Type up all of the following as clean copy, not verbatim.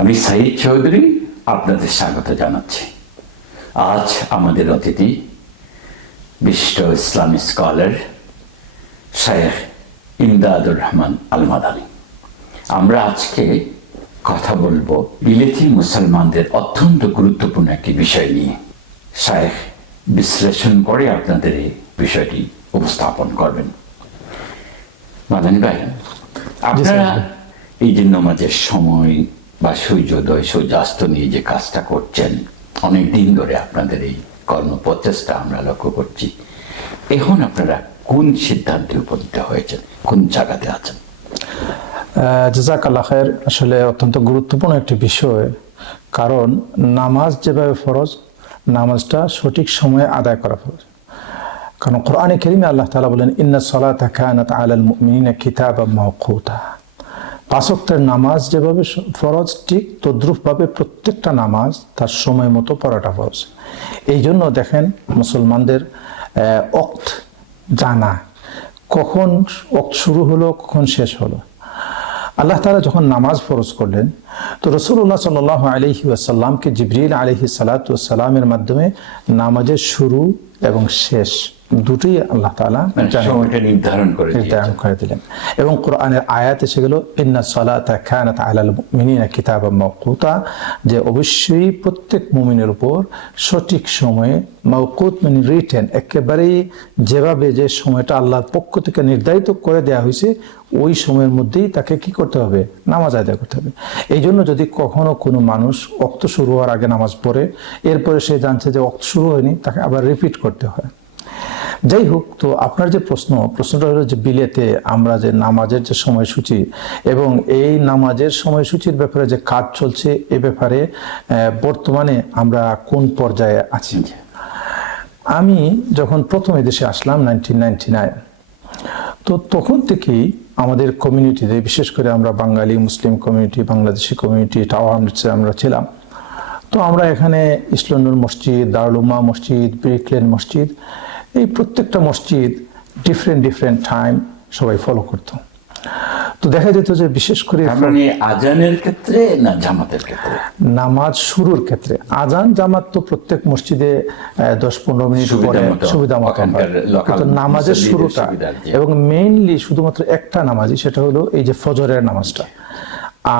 আমি সাইদ চৌধুরী আপনাদের স্বাগত জানাচ্ছি। আজ আমাদের অতিথি বিশিষ্ট ইসলামী স্কলার শেখ ইমদাদুর রহমান আল মাদানী। আমরা আজকে কথা বলবো বিলেতি মুসলমানদের অত্যন্ত গুরুত্বপূর্ণ একটি বিষয় নিয়ে। শেখ বিশ্লেষণ করে আপনাদের এই বিষয়টি উপস্থাপন করবেন। মাদানী ভাই, আপনারা এই যে নামাজের সময় বা সূর্যোদয় সূর্যাস্ত নিয়ে যে কাজটা করছেন, অনেক দিন ধরে আপনাদের এই কর্মপ্রচেষ্টা আমরা লক্ষ্য করছি। এখন আপনারা কোন সিদ্ধান্তে উপনীত হয়েছেন, কোন জায়গাতে আছেন? জাযাকাল্লাহ খায়ের। আসলে অত্যন্ত গুরুত্বপূর্ণ একটি বিষয়, কারণ নামাজ যেভাবে ফরজ, নামাজটা সঠিক সময়ে আদায় করা ফরজ। কারণ কোরআনে কারীমে আল্লাহ তাআলা বলেন, ইন্নাস সালাতা কানাত আলাল মুমিনিনা কিতাবাম মাওকুতা। পাঁচ ওয়াক্তের নামাজ যেভাবে ফরজ, ঠিক তদ্রূপভাবে প্রত্যেকটা নামাজ তার সময় মতো পড়াটা ফরজ। এই জন্য দেখেন, মুসলমানদের ওয়াক্ত জানা, কখন ওয়াক্ত শুরু হলো, কখন শেষ হলো। আল্লাহ তাআলা যখন নামাজ ফরজ করলেন, তো রাসূলুল্লাহ সাল্লাল্লাহু আলাইহি ওয়াসাল্লামকে জিবরিল আলাইহিস সালাতু ওয়াস সালামের মাধ্যমে নামাজের শুরু এবং শেষ দুটোই আল্লাহ তাআলা নির্ধারণ করে দিলেন। এবং কোরআনের আয়াত এসে গেল, ইন্নাস সালাতা কানাত আলাল মুমিনিনা কিতাবাম মাওকুতা, যে অবশ্যই প্রত্যেক মুমিনের উপর সঠিক সময়ে, মাওকুত মানে রিটেন, একেবারেই যেভাবে যে সময়টা আল্লাহর পক্ষ থেকে নির্ধারিত করে দেওয়া হয়েছে, ওই সময়ের মধ্যেই তাকে কি করতে হবে? নামাজ আদায় করতে হবে। এই জন্য যদি কখনো কোনো মানুষ ওয়াক্ত শুরু হওয়ার আগে নামাজ পড়ে, এরপরে সে জানছে যে ওয়াক্ত শুরু হয়নি, তাকে আবার রিপিট করতে হয়। যাই হোক, তো আপনার যে প্রশ্নটা হলো যে বিলেতে আমরা যে নামাজের যে সময়সূচি এবং এই নামাজের সময়সূচির ব্যাপারে যে কাজ চলছে, এ ব্যাপারে বর্তমানে আমরা কোন পর্যায়ে আছি। আমি যখন প্রথম এদেশে আসলাম 1999, তো তখন থেকেই আমাদের কমিউনিটিতে, বিশেষ করে আমরা বাঙালি মুসলিম কমিউনিটি, বাংলাদেশি কমিউনিটি, টাওয়ারসে আমরা ছিলাম। তো আমরা এখানে ইস্ট লন্ডন মসজিদ, দারুল উম্মাহ মসজিদ, ব্রিকলেন মসজিদ, এই প্রত্যেকটা মসজিদ ডিফারেন্ট টাইম সবাই ফলো করতো। তো দেখা যেত যে বিশেষ করে আজানের ক্ষেত্রে না জামাতের ক্ষেত্রে, নামাজ শুরুর ক্ষেত্রে আজান জামাত তো প্রত্যেক মসজিদে 10-15 মিনিট পরে সুবিধা মতো, কিন্তু নামাজের শুরুটা এবং মেইনলি শুধুমাত্র একটা নামাজই, সেটা হলো এই যে ফজরের নামাজটা।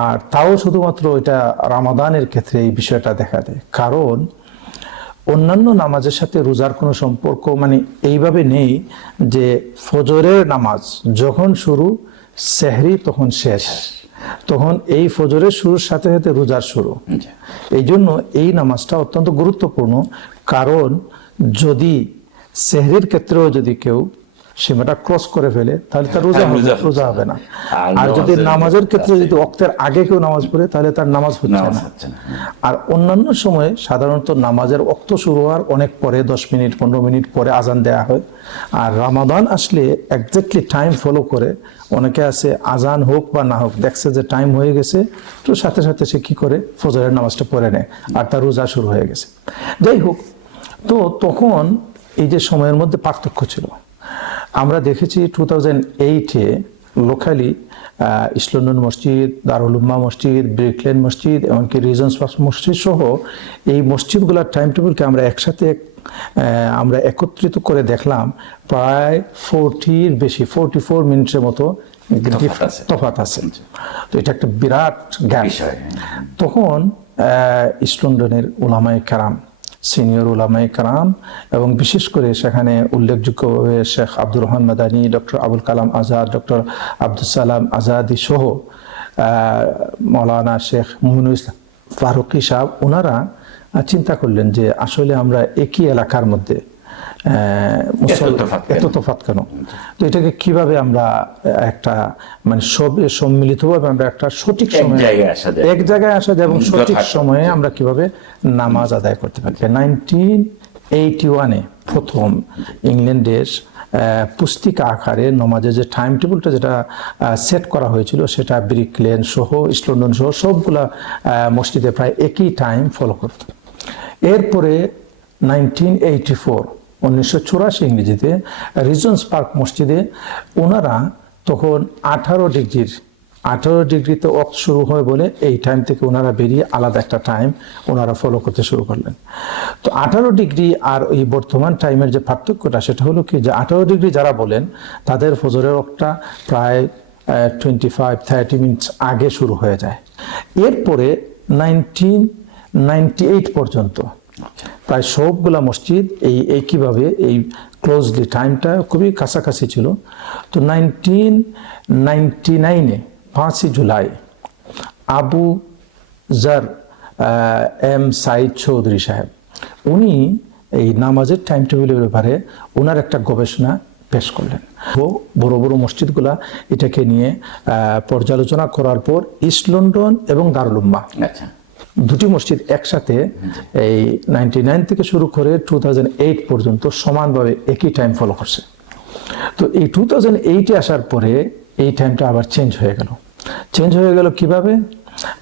আর তাও শুধুমাত্র এটা রমাদানের ক্ষেত্রে এই বিষয়টা দেখা দেয়, কারণ অন্যান্য নামাজের সাথে রোজার কোনো সম্পর্ক মানে এইভাবে নেই যে ফজরের নামাজ যখন শুরু, সেহরি তখন শেষ, তখন এই ফজরের শুরুর সাথে সাথে রোজার শুরু। এই জন্য এই নামাজটা অত্যন্ত গুরুত্বপূর্ণ, কারণ যদি সেহরির ক্ষেত্রেও যদি কেউ সীমাটা ক্রস করে ফেলে, তাহলে তার রোজা হবে না। আর যদি নামাজের ক্ষেত্রে যদি ওয়াক্তের আগে কেউ নামাজ পড়ে, তাহলে তার নামাজ হচ্ছে না। আর অন্যান্য সময়ে সাধারণত নামাজের ওয়াক্ত শুরু হওয়ার অনেক পরে, 10 মিনিট 15 মিনিট পরে আজান দেয়া হয়। আর রমাদান আসলে এক্স্যাক্টলি টাইম ফলো করে, অনেকে আছে আজান হোক বা না হোক, দেখছে যে টাইম হয়ে গেছে, তো সাথে সাথে সে কি করে ফজরের নামাজটা পড়ে নেয়, আর তার রোজা শুরু হয়ে গেছে। যাই হোক, তো তখন এই যে সময়ের মধ্যে পার্থক্য ছিল। আমরা দেখেছি 2008-এ লোকালি ইস্ট লন্ডন মসজিদ, দারুল উম্মাহ মসজিদ, ব্রিকলেন মসজিদ, এমনকি রিজেন্স পার্ক মসজিদ সহ এই মসজিদগুলোর টাইম টেবিলকে আমরা একসাথে আমরা একত্রিত করে দেখলাম, প্রায় 40-এর বেশি, 44 মিনিটের মতো তফাৎ আছে। তো এটা একটা বিরাট গ্যাপ। তখন ইস্ট লন্ডনের উলামায়ে কেরাম, সিনিয়র উলামায়ে কেরাম, এবং বিশেষ করে সেখানে উল্লেখযোগ্যভাবে শেখ আব্দুর রহমান মাদানী, ডক্টর আবুল কালাম আজাদ, ডক্টর আব্দুল সালাম আজাদি সহ মৌলানা শেখ মুমিনুল ইসলাম ফারুকি সাহেব, ওনারা চিন্তা করলেন যে আসলে আমরা একই এলাকার মধ্যে এত তফাৎ কেন, তো এটাকে কিভাবে আমরা একটা মানে সম্মিলিতভাবে আমরা একটা সঠিক সময়ে এক জায়গায় আসা যায় এবং সঠিক সময়ে আমরা কিভাবে নামাজ আদায় করতে পারি। 1981-এ প্রথম ইংল্যান্ডের পুস্তিকা আকারে নামাজের যে টাইম টেবিলটা যেটা সেট করা হয়েছিল, সেটা ব্রিকলেন সহ ইস্ট লন্ডন সহ সবগুলা মসজিদে প্রায় একই টাইম ফলো করত। এরপরে 1984 ইংরেজিতে রিজেন্স পার্ক মসজিদে ওনারা তখন 18 ডিগ্রির 18 ডিগ্রিতে ওয়াক্ত শুরু হয় বলে এই টাইম থেকে ওনারা বেরিয়ে আলাদা একটা টাইম ওনারা ফলো করতে শুরু করলেন। তো 18 ডিগ্রি আর এই বর্তমান টাইমের যে পার্থক্যটা সেটা হলো কি, যে 18 ডিগ্রি যারা বলেন তাদের ফজরের ওয়াক্তটা প্রায় 25-30 মিনিট আগে শুরু হয়ে যায়। এরপরে 1998 পর্যন্ত প্রায় সবগুলা মসজিদ এই একইভাবে এই ক্লোজলি টাইমটা খুবই কাছাকাছি ছিল। তো 1999-এ 5ই জুলাই আবু জার এম সাইদ চৌধুরী সাহেব উনি এই নামাজের টাইম টেবিলের ব্যাপারে ওনার একটা গবেষণা পেশ করলেন। বড় বড় মসজিদগুলা এটাকে নিয়ে পর্যালোচনা করার পর ইস্ট লন্ডন এবং দারুল উম্মাহ দুটি মসজিদ একসাথে এই 99 থেকে শুরু করে 2008 পর্যন্ত সমানভাবে একই টাইম ফলো করছে। তো এই 2008-এ আসার পরে এই টাইমটা আবার চেঞ্জ হয়ে গেল কিভাবে,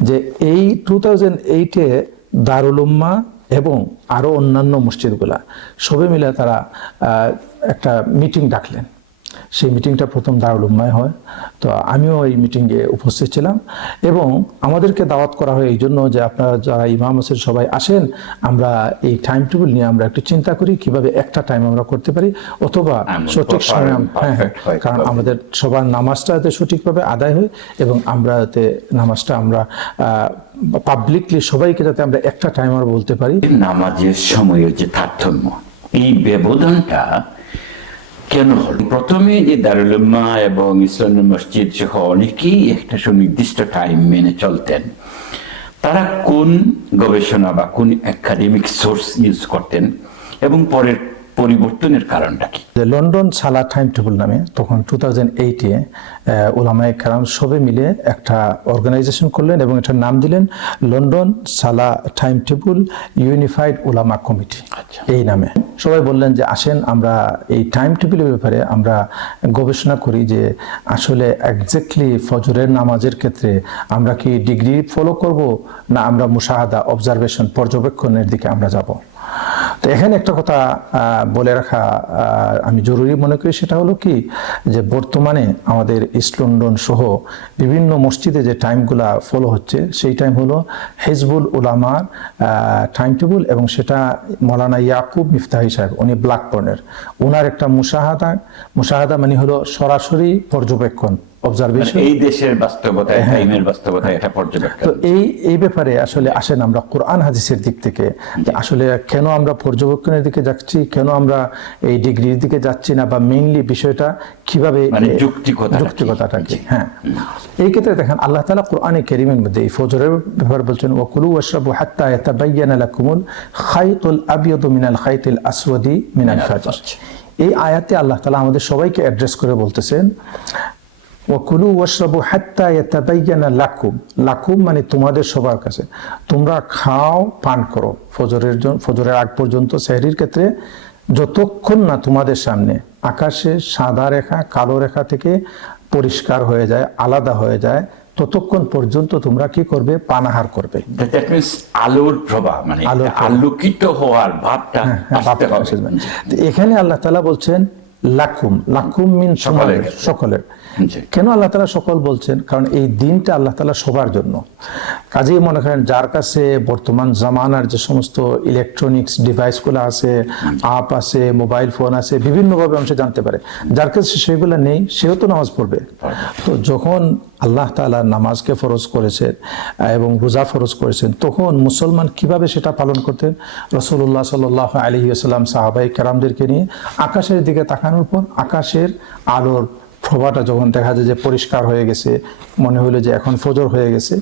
যে এই 2008-এ দারুল উম্মাহ এবং আরো অন্যান্য মসজিদগুলা সবে মিলে তারা একটা মিটিং ডাকলেন। সেই মিটিংটা প্রথম দারুল উম্মায় হয়। তো আমিও এই মিটিংয়ে উপস্থিত ছিলাম এবং আমাদেরকে দাওয়াত করা হয় এই জন্য যে আপনারা যারা ইমাম আছেন সবাই আসেন, আমরা এই টাইম টেবিল নিয়ে আমরা একটু চিন্তা করি কিভাবে একটা টাইম আমরা করতে পারি অথবা সঠিক সময়, কারণ আমাদের সবার নামাজটা যাতে সঠিকভাবে আদায় হয় এবং আমরা যাতে নামাজটা আমরা পাবলিকলি সবাইকে যাতে আমরা একটা টাইম আমরা বলতে পারি। নামাজের সময়ের যে তারতম্য, এই ব্যবধানটা কেন হল? প্রথমে যে দারুল উম্মাহ এবং ইসলামী মসজিদ সহ অনেকেই একটা সুনির্দিষ্ট টাইম মেনে চলতেন, তারা কোন গবেষণা বা কোন একাডেমিক সোর্স ইউজ করতেন এবং পরের পরিবর্তনের কারণটা কি? লন্ডন সালা টাইম টেবিল নামে তখন 2008-এ উলামায়ে কেরাম সবে মিলে একটা অর্গানাইজেশন করলেন এবং এটার নাম দিলেন লন্ডন সালা টাইম টেবিল ইউনিফাইড উলামা কমিটি। এই নামে সবাই বললেন যে আসেন আমরা এই টাইম টেবিলের ব্যাপারে আমরা গবেষণা করি যে আসলে এক্স্যাক্টলি ফজরের নামাজের ক্ষেত্রে আমরা কি ডিগ্রি ফলো করব না আমরা মুশাহাদা অবজারভেশন পর্যবেক্ষণের দিকে আমরা যাব। তো এখানে একটা কথা বলে রাখা আমি জরুরি মনে করি, সেটা হলো কি যে বর্তমানে আমাদের ইস্ট লন্ডন সহ বিভিন্ন মসজিদে যে টাইমগুলা ফলো হচ্ছে সেই টাইম হলো হিজবুল উলামার টাইম টেবিল এবং সেটা মৌলানা ইয়াকুব মিফতাহি সাহেব উনি ব্ল্যাকবার্নের ওনার একটা মুশাহাদা মানে হলো সরাসরি পর্যবেক্ষণ অবজারভেশন, এই দেশের বাস্তবতায় টাইমের বাস্তবতায় এটা পর্যবেক্ষণ। তো এই ব্যাপারে আসলে আসেন আমরা কোরআন হাদিসের দিক থেকে যে আসলে কেন আমরা পর্যবেক্ষণের দিকে যাচ্ছি, কেন আমরা এই ডিগ্রির দিকে যাচ্ছি না, বা মেইনলি বিষয়টা কিভাবে যৌক্তিকতাটা কি। হ্যাঁ, এই ক্ষেত্রে দেখেন আল্লাহ তাআলা কোরআনে কারীমের মধ্যে এই ফজরের ব্যাপারে বলছেন ওয়াকুলু ওয়াশরাবু হাত্তা ইয়াতাবায়্যানা লাকুমুল খায়তুল আবিয়াদু মিনাল খায়তিল আসওয়াদি মিনাল ফাজর। এই আয়াতে আল্লাহ তাআলা আমাদের সবাইকে অ্যাড্রেস করে বলতেছেন ওয়াকুলু ওয়াশরাবু হাত্তা ইয়াতাবায়্যানা লাকুম, লাকুম মানে তোমাদের সবার কাছে, তোমরা খাও পান করো ফজরের আগ পর্যন্ত সেহরির ক্ষেত্রে যতক্ষণ না তোমাদের সামনে আকাশে সাদা রেখা কালো রেখা থেকে পরিষ্কার হয়ে যায়, আলাদা হয়ে যায়, ততক্ষণ পর্যন্ত তোমরা কি করবে? পানাহার করবে। আলোর প্রভা মানে আলোকিত হওয়ার ভাবটা এখানে আল্লাহ তাআলা বলছেন লাকুম মিন সকলের। কেন আল্লাহ তাআলা সকল বলছেন? কারণ এই দিনটা আল্লাহ তাআলা সবার জন্য। কাজেই মনে করেন যার কাছে বর্তমান জামানার যে সমস্ত ইলেকট্রনিক্স ডিভাইসগুলো আছে, অ্যাপ আছে, মোবাইল ফোন আছে, বিভিন্নভাবে মানুষ জানতে পারে, যার কাছে সেগুলো নেই সেও তো নামাজ পড়বে। তো যখন আল্লাহ তাআলা নামাজকে ফরজ করেছেন এবং রোজা ফরজ করেছেন তখন মুসলমান কিভাবে সেটা পালন করতেন? রাসূলুল্লাহ সাল্লাল্লাহু আলাইহি ওয়াসাল্লাম সাহাবায়ে কেরামদেরকে নিয়ে আকাশের দিকে তাকানোর পর আকাশের আলোর প্রভাটা যখন দেখা যায় যে পরিষ্কার হয়ে গেছে, মনে হলো যে এখন ফজর হয়ে গেছে,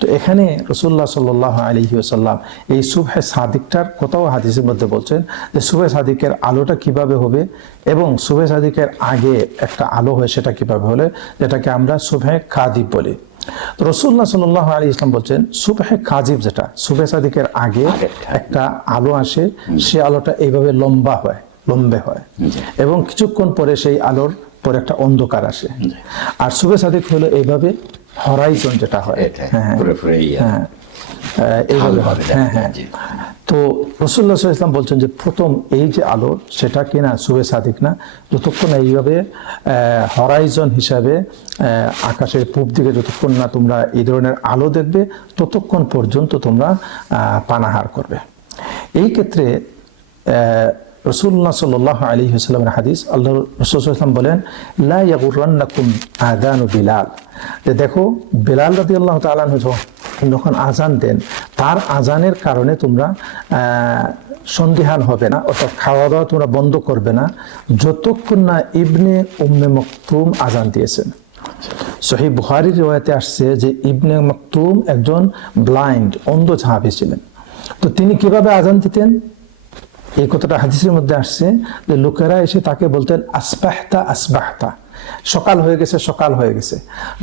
তো এখানে রাসূলুল্লাহ সাল্লাল্লাহু আলাইহি ওয়াসাল্লাম এই সুবহে সাদিকটার কথাও হাদিসের মধ্যে বলছেন যে সুবহে সাদিকের আলোটা কিভাবে হবে এবং সুবহে সাদিকের আগে একটা আলো হয় সেটা কিভাবে হলে, যেটাকে আমরা সুবহে কাযিব বলি। তো রাসূলুল্লাহ সাল্লাল্লাহু আলাইহি ওয়াসাল্লাম বলছেন সুবহে কাযিব যেটা সুবহে সাদিকের আগে একটা আলো আসে, সে আলোটা এইভাবে লম্বে হয় এবং কিছুক্ষণ পরে সেই আলোর পরে একটা অন্ধকার আসে। আর সুবহে সাদিক হলো এইভাবে হরাইজন যেটা হয়, এইভাবে হবে। হ্যাঁ। তো রাসূলুল্লাহ সাল্লাল্লাহু আলাইহি ওয়াসাল্লাম বলছেন যে প্রথম এই যে আলো সেটা কিনা সুবে সাদিক না, যতক্ষণ এইভাবে হরাইজন হিসাবে আকাশের পূব দিকে যতক্ষণ না তোমরা এই ধরনের আলো দেখবে ততক্ষণ পর্যন্ত তোমরা পানাহার করবে। এই ক্ষেত্রে রাসূলুল্লাহ সাল্লাল্লাহু আলাইহি ওয়াসাল্লামের হাদিস, আল্লাহ রাসূল সাল্লাল্লাহু আলাইহি ওয়াসাল্লাম বলেন লা ইয়াগুররান্নাকুম আযানু বিলাল, যে দেখো বেলাল রাদিয়াল্লাহু তাআলা আনহু যখন আজান দেন তার আজানের কারণে তোমরা সন্দিহান হবে না, অর্থাৎ খাওয়া দাওয়া তোমরা বন্ধ করবে না যতক্ষণ না ইবনে উম্মে মাকতুম আজান দিয়েছেন। সহিহ বুখারীর riwayate আসছে যে ইবনে মাকতুম একজন ব্লাইন্ড, অন্ধ সাহাবী ছিলেন। তো তিনি কিভাবে আজান দিতেন এই কথাটা হাদিসের মধ্যে আসছে যে লোকেরা এসে তাকে বলতেন আসবাহতা আসবাহতা, সকাল হয়ে গেছে সকাল হয়ে গেছে।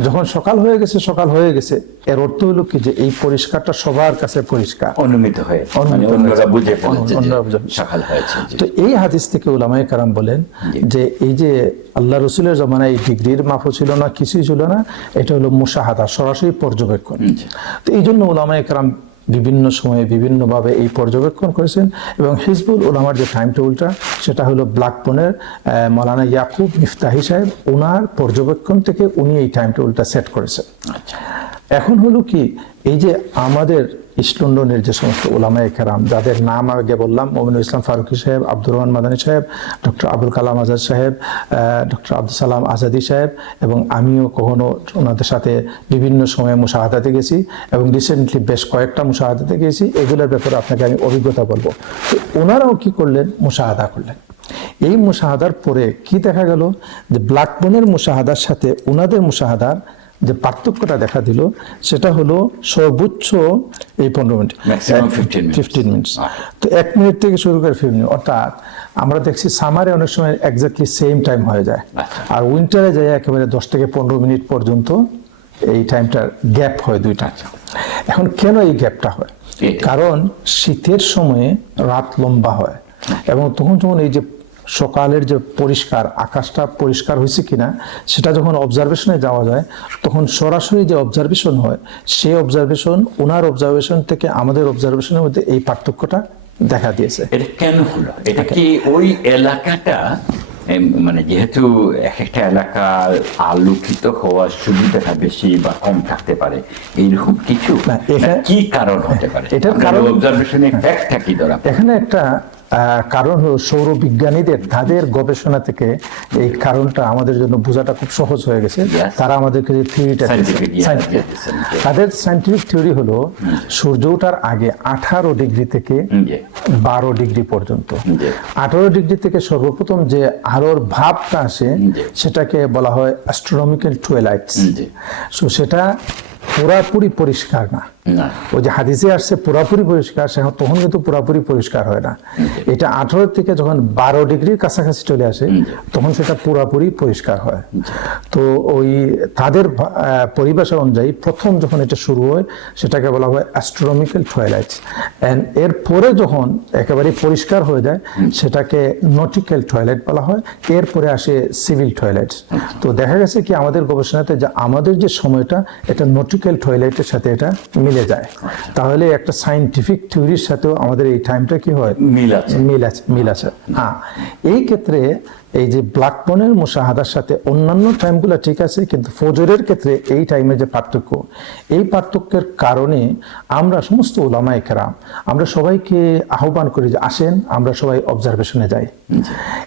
যখন সকাল হয়ে গেছে সকাল হয়ে গেছে এর অর্থ হলো কি যে এই পরিষ্কারটা সবার কাছে পরিষ্কার, অনুমিত হয়ে অন্যরা বুঝে ফেলেছে সকাল হয়েছে। তো এই হাদিস থেকে উলামায়ে কেরাম বলেন যে এই যে আল্লাহ রসুলের জমানায় এই ডিগ্রির মাপও ছিল না, কিছুই ছিল না, এটা হলো মুশাহাদা, সরাসরি পর্যবেক্ষণ। তো এই জন্য উলামায়ে কেরাম বিভিন্ন সময়ে বিভিন্নভাবে এই পর্যবেক্ষণ করেছেন এবং হিজবুল উলামার যে টাইম টেবিলটা সেটা হলো ব্ল্যাকবোনের মাওলানা ইয়াকুব মিফতাহি সাহেব, ওনার পর্যবেক্ষণ থেকে উনি এই টাইম টেবিলটা সেট করেছেন। এখন হলো কি এই যে আমাদের ইস্ট লন্ডনের যে সমস্ত উলামায়ে কেরাম যাদের নাম আগে বললাম, মমিনুল ইসলাম ফারুকী সাহেব, আব্দুর রহমান মাদানী সাহেব, ডক্টর আবুল কালাম আজাদ সাহেব, ডক্টর আব্দুল সালাম আজাদি সাহেব, এবং আমিও কখনো ওনাদের সাথে বিভিন্ন সময়ে মুশাহাদাতে গেছি এবং রিসেন্টলি বেশ কয়েকটা মুশাহাদাতে গেছি, এগুলোর ব্যাপারে আপনাকে আমি অভিজ্ঞতা বলবো। তো ওনারাও কি করলেন, মুশাহাদা করলেন। এই মুশাহাদার পরে কি দেখা গেল যে ব্ল্যাকবোনের মুশাহাদার সাথে ওনাদের মুশাহাদার যে পার্থক্যটা দেখা দিল সেটা হলো সর্বোচ্চ এই 15 মিনিট, 15 মিনিট। তো 1 মিনিট থেকে শুরু করে 15 মিনিট, অর্থাৎ আমরা দেখছি সামারে অনেক সময় এক্স্যাক্টলি সেম টাইম হয়ে যায়, আর উইন্টারে যায় একেবারে 10 থেকে 15 মিনিট পর্যন্ত এই টাইমটার গ্যাপ হয় দুইটা। এখন কেন এই গ্যাপটা হয়? কারণ শীতের সময়ে রাত লম্বা হয় এবং তখন যখন এই যে সকালের যে পরিষ্কার আকাশটা পরিষ্কার হয়েছে কিনা সেটা যখন অবজারভেশনে যাওয়া যায় তখন সরাসরি যে অবজারভেশন হয় সেই অবজারভেশন ওনার অবজারভেশন থেকে আমাদের অবজারভেশনের মধ্যে এই পার্থক্যটা দেখা দিয়েছে। এটা কেন হলো? এটা কি ওই এলাকাটা মানে যেহেতু এক একটা এলাকার আলোকিত হওয়ার সুবিধাটা বেশি বা কম থাকতে পারে, এইরকম কিছু কি কারণ হতে পারে? এটার কারণ অবজারভেশনের ফ্যাক্টটা কি ধরা? এখানে একটা কারণ হলো সৌর বিজ্ঞানীদের তাদের গবেষণা থেকে এই কারণটা আমাদের জন্য বোঝাটা খুব সহজ হয়ে গেছে। তারা আমাদেরকে যে থিওরিটা তাদের সায়েন্টিফিক থিওরি হলো সূর্য ওঠার আগে 18 ডিগ্রি থেকে 12 ডিগ্রি পর্যন্ত, 18 ডিগ্রি থেকে সর্বপ্রথম যে আলোর ভাবটা আসে সেটাকে বলা হয় অ্যাস্ট্রোনমিক্যাল টুয়েলাইটস। সো সেটা পুরাপুরি পরিষ্কার না, ওই যে হাদিসে আসছে পুরাপুরি পরিষ্কার, তখন কিন্তু পুরাপুরি পরিষ্কার হয় না। এটা 18 থেকে যখন 12 ডিগ্রির কাছাকাছি চলে আসে তখন সেটা পুরাপুরি পরিষ্কার হয়। তো ওই তাদের পরিভাষা অনুযায়ী প্রথম যখন এটা শুরু হয় সেটাকে বলা হয় অ্যাস্ট্রোনমিক্যাল টুয়েলাইটস, এন্ড এর পরে যখন একেবারে পরিষ্কার হয়ে যায় সেটাকে নটিক্যাল টয়লেট বলা হয়, এরপরে আসে সিভিল টয়লেট। তো দেখা গেছে কি আমাদের গবেষণাতে যে আমাদের যে সময়টা এটা নটিক্যাল টয়লেটের সাথে এটা মিলে যায়, তাহলে একটা সায়েন্টিফিক থিওরির সাথেও আমাদের এই টাইমটা কি হয়, মিল আছে। হ্যাঁ, এই ক্ষেত্রে এই যে ব্ল্যাকবোনের মুশাহাদার সাথে অন্যান্য টাইমগুলো ঠিক আছে, কিন্তু ফজরের ক্ষেত্রে এই টাইমের যে পার্থক্য, এই পার্থক্যের কারণে আমরা সমস্ত উলামায়ে কেরাম আমরা সবাইকে আহ্বান করি যে আসেন আমরা সবাই অবজারভেশনে যাই।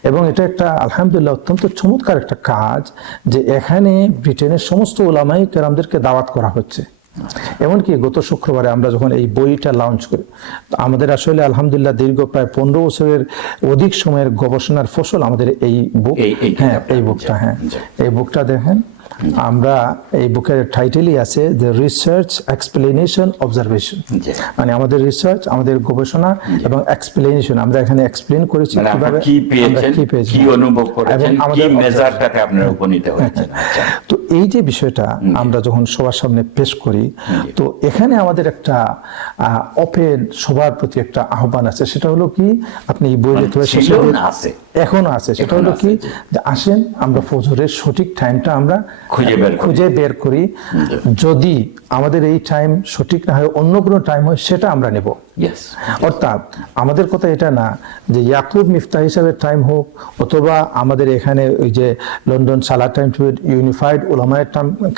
এবং এটা একটা আলহামদুলিল্লাহ অত্যন্ত চমৎকার একটা কাজ যে এখানে ব্রিটেনের সমস্ত উলামায়ে কেরামদেরকে দাওয়াত করা হচ্ছে। এমনকি গত শুক্রবারে আমরা যখন এই বইটা লঞ্চ করি, আমাদের আসলে আলহামদুলিল্লাহ দীর্ঘ প্রায় 15 বছরের অধিক সময়ের গবেষণার ফসল আমাদের এই বুক। হ্যাঁ, এই বুকটা, হ্যাঁ এই বুকটা দেখেন, আমরা এই বুকের টাইটেলই আছে দ্য রিসার্চ এক্সপ্লেনেশন অবজারভেশন, মানে আমাদের রিসার্চ, আমাদের গবেষণা এবং এক্সপ্লেনেশন, আমরা এখানে এক্সপ্লেন করেছি কিভাবে কি পেয়েছেন, কি অনুভব করেছেন, কি মেজারটাকে আপনারা উপনীত হয়েছেন। তো এই যে বিষয়টা আমরা যখন সবার সামনে পেশ করি, তো এখানে আমাদের একটা ওপেন সবার প্রতি একটা আহ্বান আছে, সেটা হলো কি আপনি এই বই এখনো আছে, সেটা হলো কি যে আসেন আমরা ফজরের সঠিক টাইমটা আমরা খুঁজে বের করি। যদি আমাদের এই টাইম সঠিক না হয়, অন্য কোনো টাইম হয়, সেটা আমরা নেব। অর্থাৎ আমাদের কথা এটা না যে ইয়াকুব মিফতাহ হিসাবে টাইম হোক, অথবা আমাদের এখানে ওই যে লন্ডন সালাহ টাইম টেবিল, ইউনিফাইড উলামায়ে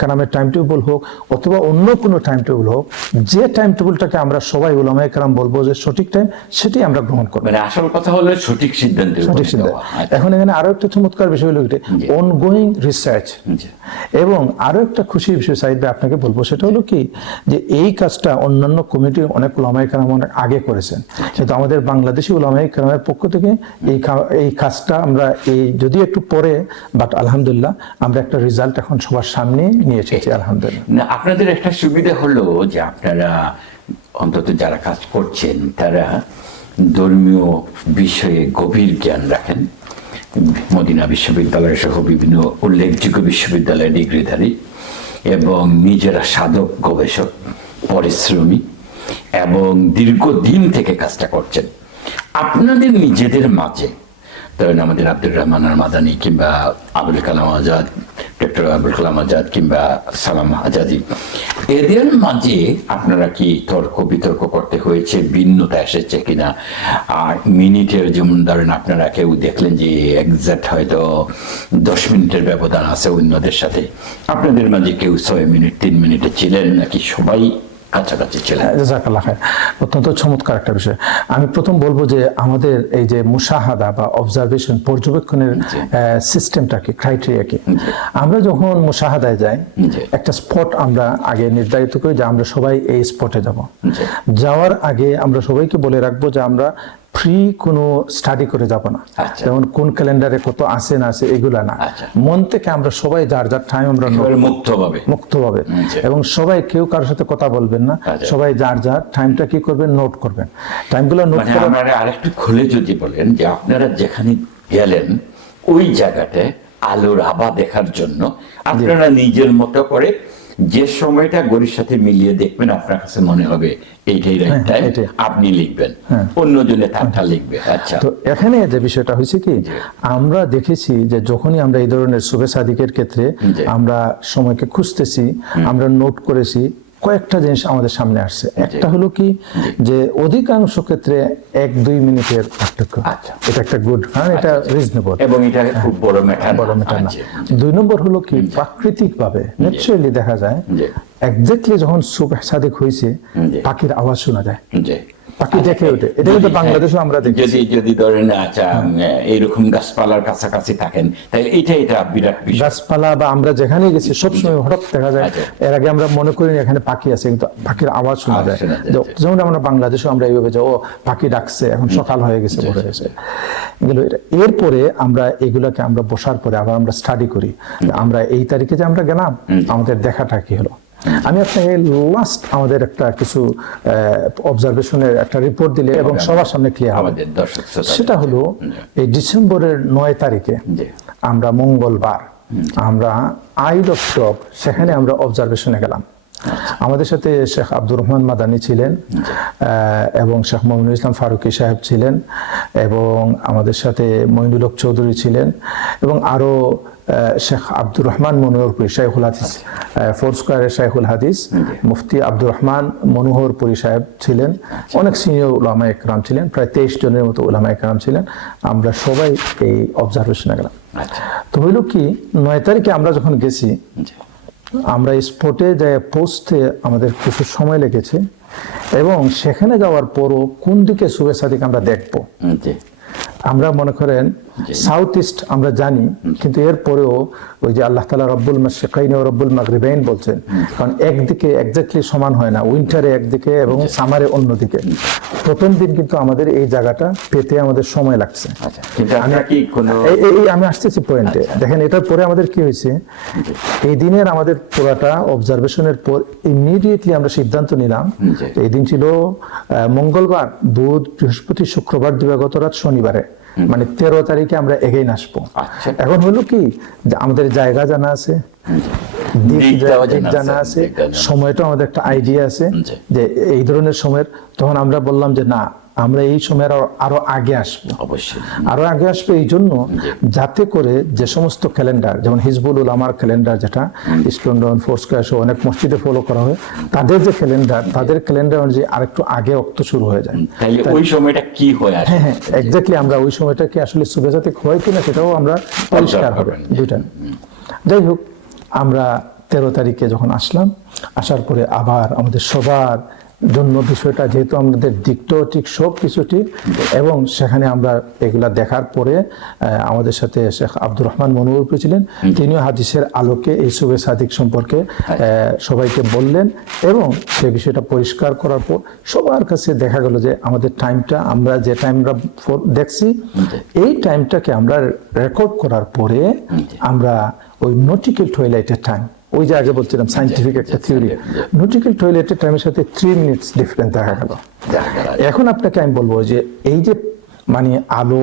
কেরামের টাইম টেবিল হোক, অথবা অন্য কোনো টাইম টেবিল হোক, যে টাইম টেবিলটাকে আমরা সবাই উলামায়ে কেরাম বলবো যে সঠিক টাইম, সেটি আমরা গ্রহণ করব। মানে আসল কথা হলো সঠিক সিদ্ধান্ত। এখন এখানে আরো একটা চমৎকার বিষয় হলো অনগোয়িং রিসার্চ। এবং আরো একটা খুশির বিষয় সাইদ ভাই আপনাকে বলবো, সেটা হলো কি যে এই কাজটা অন্যান্য কমিটি অনেক উলামায়ে কেরাম অনেক আগে করেছেন, কিন্তু আমাদের বাংলাদেশি উলামায়ে কেরামের পক্ষ থেকে এই কাজটা আমরা যদি একটু পরে, বাট আলহামদুলিল্লাহ আমরা একটা রেজাল্ট এখন সবার সামনে নিয়ে এসেছি আলহামদুলিল্লাহ। আপনাদের একটা সুবিধা হলো যে আপনারা অন্তত যারা কাজ করছেন তারা ধর্মীয় বিষয়ে গভীর জ্ঞান রাখেন। মদিনা বিশ্ববিদ্যালয় সহ বিভিন্ন উল্লেখযোগ্য বিশ্ববিদ্যালয়ের ডিগ্রিধারী, এবং নিজেরা সাধক, গবেষক, পরিশ্রমী, এবং দীর্ঘদিন থেকে কাজটা করছেন। আপনাদের নিজেদের মাঝে ধরেন আমাদের আব্দুর রহমান আল মাদানী কিংবা আবুল কালাম আজাদ, ডক্টর আবুল কালাম আজাদ কিংবা সালাম আজাদি, এদের মাঝে আপনারা কি তর্ক বিতর্ক করতে হয়েছে? ভিন্নতা এসেছে কিনা? আর মিনিটের, যেমন ধরেন আপনারা কেউ দেখলেন যে এক্সাক্ট হয়তো 10 মিনিটের ব্যবধান আছে অন্যদের সাথে, আপনাদের মাঝে কেউ 6 মিনিট 3 মিনিটে ছিলেন, নাকি সবাই কাছাকাছি ছিলেন? জাযাকাল্লাহ খায়র, অত্যন্ত চমৎকার একটা বিষয়। আমি প্রথম বলবো যে আমাদের এই যে মুশাহাদা বা অবজারভেশন, পর্যবেক্ষণের সিস্টেমটা কি, ক্রাইটেরিয়া কি। আমরা যখন মুশাহাদায় যাই, একটা স্পট আমরা আগে নির্ধারিত করি যে আমরা সবাই এই স্পটে যাব। যাওয়ার আগে আমরা সবাইকে বলে রাখবো যে আমরা ফ্রি কোনো স্টাডি করে যাব না, যেমন কোন ক্যালেন্ডারে কত আছে না আছে এগুলা না। মন থেকে আমরা সবাই যার যার টাইম আমরা মুক্তভাবে, এবং সবাই কেউ কারোর সাথে কথা বলবেন না, সবাই যার যার টাইমটা কি করবেন, নোট করবেন। টাইমগুলো নোট করে আরেকটু খুলে যদি বলেন যে আপনারা যেখানে গেলেন ওই জায়গাতে আলোর আভা দেখার জন্য আপনারা নিজের মতো করে যে সময়টা গড়ির সাথে মিলিয়ে দেখবেন, আপনার কাছে মনে হবে এইটাই রাইট টাইম, আপনি লিখবেন, অন্যজনে তারটা লিখবে। আচ্ছা, তো এখানে যে বিষয়টা হয়েছে কি, আমরা দেখেছি যে যখনই আমরা এই ধরনের শুভে সাদিকের ক্ষেত্রে আমরা সময়কে খুঁজতেছি, আমরা নোট করেছি, কয়েকটা জিনিস আমাদের সামনে আসছে। একটা হলো কি যে অধিকাংশ ক্ষেত্রে 1-2 মিনিটের পার্থক্য। এটা একটা গুড, কারণ এটা রিজনেবল এবং এটা খুব বড় ম্যাটার না। 2 নম্বর হলো কি প্রাকৃতিক ভাবে ন্যাচারালি দেখা যায়, এক্স্যাক্টলি যখন সুবহ সাদিক হয়েছে পাখির আওয়াজ শোনা যায়, পাখি দেখে ওঠে। এটা কিন্তু বাংলাদেশে আমরা দেখি। যদি ধরেন আচ্ছা এইরকম গাছপালার কাছাকাছি থাকেন, তাহলে এটা বিরাট বিষয়। গাছপালা বা আমরা যেখানে গেছি সবসময় হঠাৎ দেখা যায়, এর আগে আমরা মনে করি এখানে পাখি আছে, কিন্তু পাখির আওয়াজ শোনা যায়। যেমন আমরা বাংলাদেশে আমরা এইভাবে যে ও পাখি ডাকছে, এখন সকাল হয়ে গেছে, ভোর হয়ে গেছে। এরপরে আমরা এগুলাকে আমরা বসার পরে আবার আমরা স্টাডি করি, আমরা এই তারিখে যে আমরা গেলাম, আমাদের দেখাটা কি হলো। আমি আপনাকে লাস্ট আমাদের একটা কিছু অবজারভেশনের একটা রিপোর্ট দিলে এবং সবার সামনে ক্লিয়ার হবে। সেটা হলো এই ডিসেম্বরের 9 তারিখে আমরা মঙ্গলবার আমরা আইল অফ টপ, সেখানে আমরা অবজারভেশনে গেলাম। আমাদের সাথে শেখ আব্দুর রহমান মাদানী ছিলেন, এবং শেখ মমিনুল ইসলাম ফারুকি সাহেব ছিলেন, এবং আমাদের সাথে মঈনুল হক চৌধুরী ছিলেন, এবং আরো শেখ আব্দুর রহমান মনোহরপুরী শাইখুল হাদিস, ফোর স্কয়ারের শাইখুল হাদিস, মুফতি আব্দুর রহমান মনোহরপুরী সাহেব ছিলেন, অনেক সিনিয়র উলামায়ে কেরাম ছিলেন, প্রায় 23 জনের মতো উলামায়ে কেরাম ছিলেন। আমরা সবাই এই অবজারভেশনে গেলাম। তো হইল কি 9 তারিখে আমরা যখন গেছি, আমরা স্পটে যাই পৌঁছতে আমাদের কিছু সময় লেগেছে, এবং সেখানে যাওয়ার পরও কোন দিকে শুভে সাদিক আমরা দেখবো, আমরা মনে করেন সাউথ ইস্ট আমরা জানি, কিন্তু এরপরেও ওই যে আল্লাহ তাআলা রব্বুল মাশরিকাইন ও রব্বুল মাগরিবাইন বলছেন, কারণ একদিকে এক্স্যাক্টলি সমান হয় না, উইন্টারে একদিকে এবং সামারে অন্যদিকে। প্রথম দিন কিন্তু আমাদের এই জায়গাটা পেতে আমাদের সময় লাগছে। আমি আসতেছি পয়েন্টে, দেখেন এটার পরে আমাদের কি হয়েছে, এই দিনের আমাদের পুরাটা অবজারভেশনের পর ইমিডিয়েটলি আমরা সিদ্ধান্ত নিলাম, এই দিন ছিল মঙ্গলবার, বুধ, বৃহস্পতি, শুক্রবার, দিবাগত রাত, শনিবারে, মানে 13 তারিখে আমরা এগেইন আসবো। এখন হলো কি যে আমাদের জায়গা জানা আছে, দিক জানা আছে, সময়টা আমাদের একটা আইডিয়া আছে যে এই ধরনের সময়ের। তখন আমরা বললাম যে না, আমরা এই সময়ের আরো আগে আসবো, অবশ্যই আরো আগে আসবো এই জন্য যাতে করে যে সমস্ত ক্যালেন্ডার, যেমন হিজবুল উলামার ক্যালেন্ডার, যেটা ইস্ট লন্ডন, ফোরস্কয়ার সহ অনেক মসজিদে ফলো করা হয়, তাদের যে ক্যালেন্ডার, তাদের ক্যালেন্ডার অনুযায়ী আরেকটু আগে ওয়াক্ত শুরু হয়ে যায়। ওই সময়টা কি হয়? হ্যাঁ, এক্স্যাক্টলি। আমরা ওই সময়টা কি আসলে সুবেজাতিক হয় কিনা সেটাও আমরা পরিষ্কার হবে দুইটা। যাই হোক, আমরা 13 তারিখে যখন আসলাম, আসার পরে আবার আমাদের সবার জন্য বিষয়টা, যেহেতু আমাদের দিকটাও ঠিক, সব কিছু ঠিক, এবং সেখানে আমরা এগুলা দেখার পরে আমাদের সাথে শেখ আব্দুর রহমান মনুর ছিলেন, তিনিও হাদিসের আলোকে এই শুবে সাদিক সম্পর্কে সবাইকে বললেন, এবং সেই বিষয়টা পরিষ্কার করার পর সবার কাছে দেখা গেল যে আমাদের টাইমটা, আমরা যে টাইমটা দেখছি, এই টাইমটাকে আমরা রেকর্ড করার পরে আমরা ওই নটিক্যাল টয়লেটের টাইম, ওই যে আগে বলছিলাম সায়েন্টিফিক একটা থিওরি, নটিক্যাল টয়লেটের টাইমের সাথে 3 মিনিটস ডিফারেন্স দেখা গেল। এখন আপনাকে আমি বলবো যে এই যে মানে আলো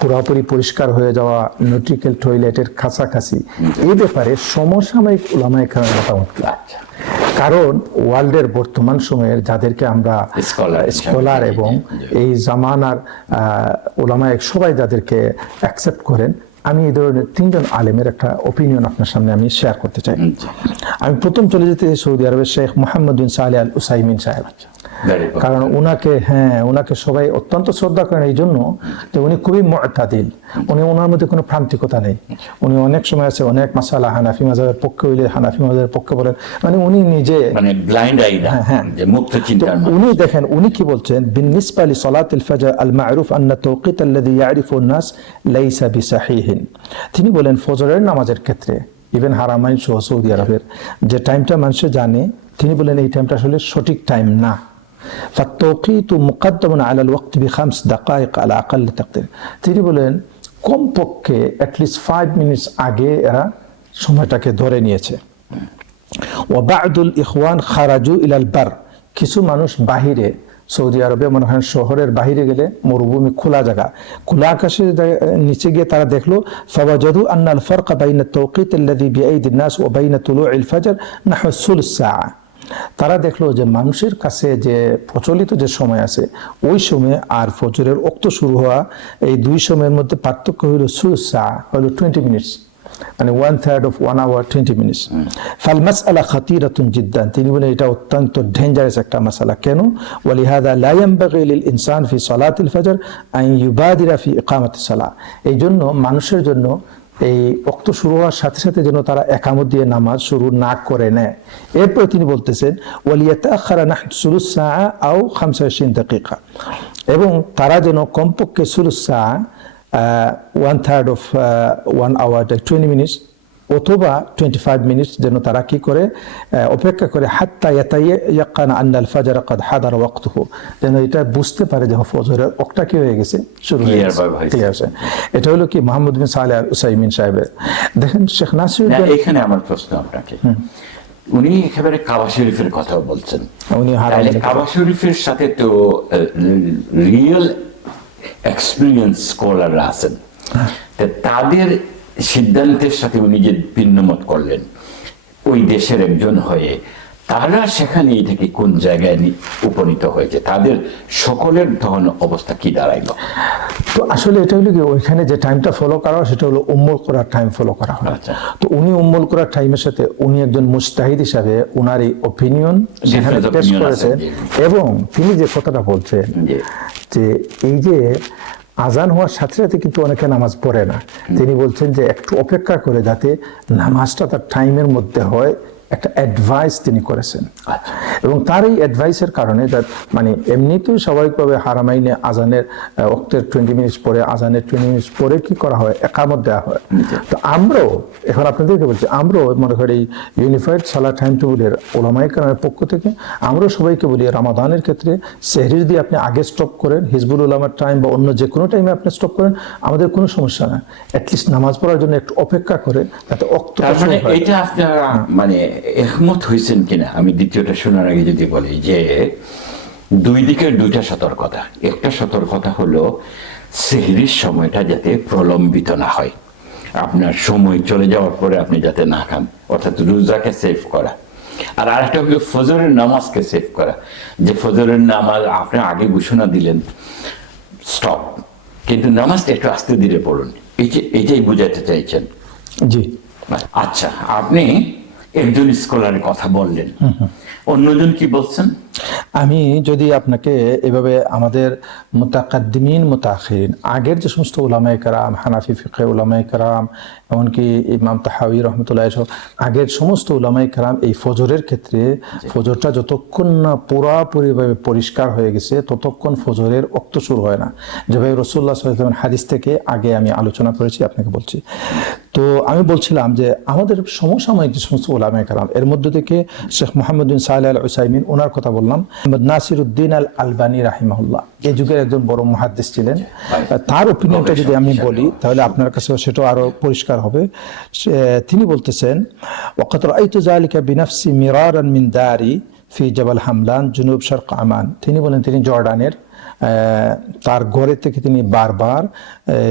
পুরোপুরি পরিষ্কার হয়ে যাওয়া নটিক্যাল টয়লেটের কাছাকাছি, এই ব্যাপারে সমসাময়িক উলামায়ে কেরামের মতামত কি? কারণ ওয়ার্ল্ডের বর্তমান সময়ের যাদেরকে আমরা স্কলার এবং এই জামানার উলামায়ে সবাই যাদেরকে অ্যাকসেপ্ট করেন, আমি এই ধরনের 3 জন আলেমের একটা ওপিনিয়ন আপনার সামনে আমি শেয়ার করতে চাই। আমি প্রথম চলে যেতে সৌদি আরবের শেখ মোহাম্মদ বিন সালেহ আল উসাইমিন সাহেব, কারণ উনাকে সবাই অত্যন্ত শ্রদ্ধা করেন এই জন্য যে উনি খুবই মুতাদিল, ওনার মধ্যে কোনো প্রান্তিকতা নেই। উনি অনেক সময় আছে অনেক মাসালা হানাফি মাযহাবের পক্ষে হইলে হানাফি মাযহাবের পক্ষে বলেন, মানে উনি নিজে মানে ব্লাইন্ড আই না, যে মুক্ত চিন্তার মানুষ। উনি দেখেন উনি কি বলছেন, বিনিসবা লি সালাতিল ফজর আল মা'রুফ আন্না তাওকিত আল্লাযী ইয়ারিফু আন-নাস লাইসা বিসাহিহিন। তিনি বলেন ফজরের নামাজের ক্ষেত্রে, ইভেন হারামাইন সহ সৌদি আরবের যে টাইমটা মানুষ জানে, তিনি বলেন এই টাইমটা আসলে সঠিক টাইম না। ফাত-তাওকিতু মুকদ্দামুন আলা আল-ওয়াক্ত বি5 দাকায়েক আলা আকাল তাকদির। তিনি বলেন কমপক্ষে অ্যাটলিস্ট 5 মিনিটস আগে এরা সময়টাকে ধরে নিয়েছে। ওয়া বা'দুল ইখওয়ান খারাজু ইলাল বার, কিছু মানুষ বাহিরে, সৌদি আরবে মনে হয় শহরের বাহিরে গেলে মরুভূমি, খোলা জায়গা, খোলা আকাশের নিচে গিয়ে তারা দেখলো ফাওয়াজাদু আন্নাল ফারকা বাইনা আত-তাওকিত আল্লাযী বিআইদিন নাস ওয়া বাইনা তুলুইল ফজর নাহওয়া সুলুস সাআ। তারা দেখলো যে মানুষের কাছে যে প্রচলিত যে সময় আছে, ওই সময় আর ফজরের ওয়াক্ত শুরু হওয়া, এই দুই সময়ের মধ্যে পার্থক্য হলো সুলুস সাআ, হলো 20 মিনিটস, মানে 1/3 of 1 hour 20 মিনিটস। ফাল মাসআলা খাতিরাতুন জিদ্দান, তিনি বলেন এটা অত্যন্ত ডেঞ্জারাস একটা মাসালা। কেন? ওয়ালিহাযা লা ইয়ানবাগি লিল ইনসান ফি সালাতিল ফজর আন ইউবাদিরা ফি ইকামাতিস সালাহ। এই জন্য মানুষের জন্য এই ওয়াক্ত শুরু হওয়ার সাথে সাথে যেন তারা একামত দিয়ে নামাজ শুরু না করে নেয়। এরপর তিনি বলতেছেন ওয়ালিয়াতাআখারা নাহু সুলুস সাআ আও 25 দাকিকা, এবং তারা যেন কমপক্ষে সুলুস সাআ 1/3 of 1 hour 20 মিনিটস অথবা 25 মিনিটস যেন তারা কি করে অপেক্ষা করে, হাত্তা ইয়াতায়াক্কানা আন্নাল ফজর ক্বাদ হাদারা ওয়াক্তুহু, যেন এটা বুঝতে পারে যে ফজরের ওয়াক্তটা কি হয়ে গেছে, শুরু হয়ে গেছে। এটা হলো কি মোহাম্মদ বিন সালেহ আল উসাইমিন সাহেবের। দেখেন শেখ নাসিরউদ্দিন, এখানে আমার প্রশ্ন আপনাকে, উনি একেবারে কাবা শরীফের কথা বলছেন, উনি কাবা শরীফের সাথে তো রিয়েল এক্সপিরিয়েন্স স্কলাররা আছেন, তাদের সিদ্ধান্তের সাথে উনি যে ভিন্নমত করলেন ওই দেশের একজন হয়ে, তারা সেখানে থেকে কোন জায়গায় উপনীত হয়েছে, তাদের সকলের তখন অবস্থা কি দাঁড়াইলো? তো আসলে এটা হলো কি, ওইখানে যে টাইমটা ফলো করা হয় সেটা হলো উম্মুল কুরার টাইম ফলো করা হয়। তো উনি উম্মুল কুরার টাইমের সাথে উনি একজন মুজতাহিদ হিসাবে উনার এই অপিনিয়ন সেখানে পেশ করেছেন, এবং তিনি যে কথাটা বলছেন যে এই যে আজান হওয়ার সাথে সাথে কিন্তু অনেকে নামাজ পড়ে না, তিনি বলছেন যে একটু অপেক্ষা করে যাতে নামাজটা তার টাইমের মধ্যে হয়, একটা অ্যাডভাইস তিনি করেছেন। এবং তার এই অ্যাডভাইসের কারণে মানে এমনিতেই স্বাভাবিকভাবে হারামাইনে আজানের ওয়াক্তের 20 মিনিটস পরে, আজানের 20 মিনিটস পরে কি করা হয়, একামত দেওয়া হয়। তো আমরাও এখন আপনাদেরকে বলছি, আমরাও মনে করি ইউনিফাইড সালাহ টাইম টেবিলের ওলামায়ে কেরামের পক্ষ থেকে আমরাও সবাইকে বলি, রমাদানের ক্ষেত্রে সেহরির দিয়ে আপনি আগে স্টপ করেন, হিজবুল উলামার টাইম বা অন্য যে কোনো টাইমে আপনি স্টপ করেন, আমাদের কোনো সমস্যা না। অ্যাটলিস্ট নামাজ পড়ার জন্য একটু অপেক্ষা করে যাতে ওয়াক্তটা শুরু হয়। এটা আপনারা মানে একমত হয়েছেন কিনা আমি দ্বিতীয়টা শোনার আগে যদি বলি যে দুই দিকের দুইটা সতর্কতা। একটা সতর্কতা হলো সেহরির সময়টা যাতে প্রলম্বিত না হয়, আপনার সময় চলে যাওয়ার পরে আপনি যাতে না খান, অর্থাৎ রোজাকে সেভ করা। আর আরেকটা হলো ফজরের নামাজকে সেভ করা, যে ফজরের নামাজ আপনি আগে ঘোষণা দিলেন স্টপ, কিন্তু নামাজটা একটু আস্তে ধীরে পড়ুন, এটাই বোঝাতে চাইছেন। জি। আচ্ছা, আপনি একজন স্কলারের কথা বললেন, অন্যজন কি বলছেন? আমি যদি আপনাকে এভাবে আমাদের মুতাকাদ্দিমিন মুতাখিরিন, আগের যে সমস্ত উলামায়ে কেরাম, হানাফি ফিকহে উলামায়ে কেরাম, এমনকি ইমাম তাহাউই রহমতুল্লাহ, আগের সমস্ত উলামায়ে কেরাম এই ফজরের ক্ষেত্রে ফজরটা যতক্ষণ না পুরাপুরিভাবে পরিষ্কার হয়ে গেছে ততক্ষণ ফজরের ওয়াক্ত শুরু হয় না। যেভাবে রাসূলুল্লাহ সাল্লাল্লাহু আলাইহি ওয়াসাল্লাম হাদিস থেকে আগে আমি আলোচনা করেছি, আপনাকে বলছি। তো আমি বলছিলাম যে আমাদের সমসাময়িক যে সমস্ত উলামায়ে কেরাম, এর মধ্যে থেকে শেখ মুহাম্মদ বিন সালেহ আল উসাইমিন, ওনার কথা বললাম, মোহাম্মদ নাসিরউদ্দিন আল আলবানী রাহিমাহুল্লাহ, এই যুগের একজন বড় মুহাদ্দিস ছিলেন। তার ওপিনিয়নটা যদি আমি বলি তাহলে আপনার কাছে সেটা আরো পরিষ্কার হবে। তিনি বলতেছেন, ওয়াকাদ রাআইতু যালিকা বিনাফসি মিরারান মিন দারি ফি জাবাল হামলান জুনুব শারক আমান। তিনি বলেন তিনি জর্ডানের তার ঘরে থেকে তিনি বারবার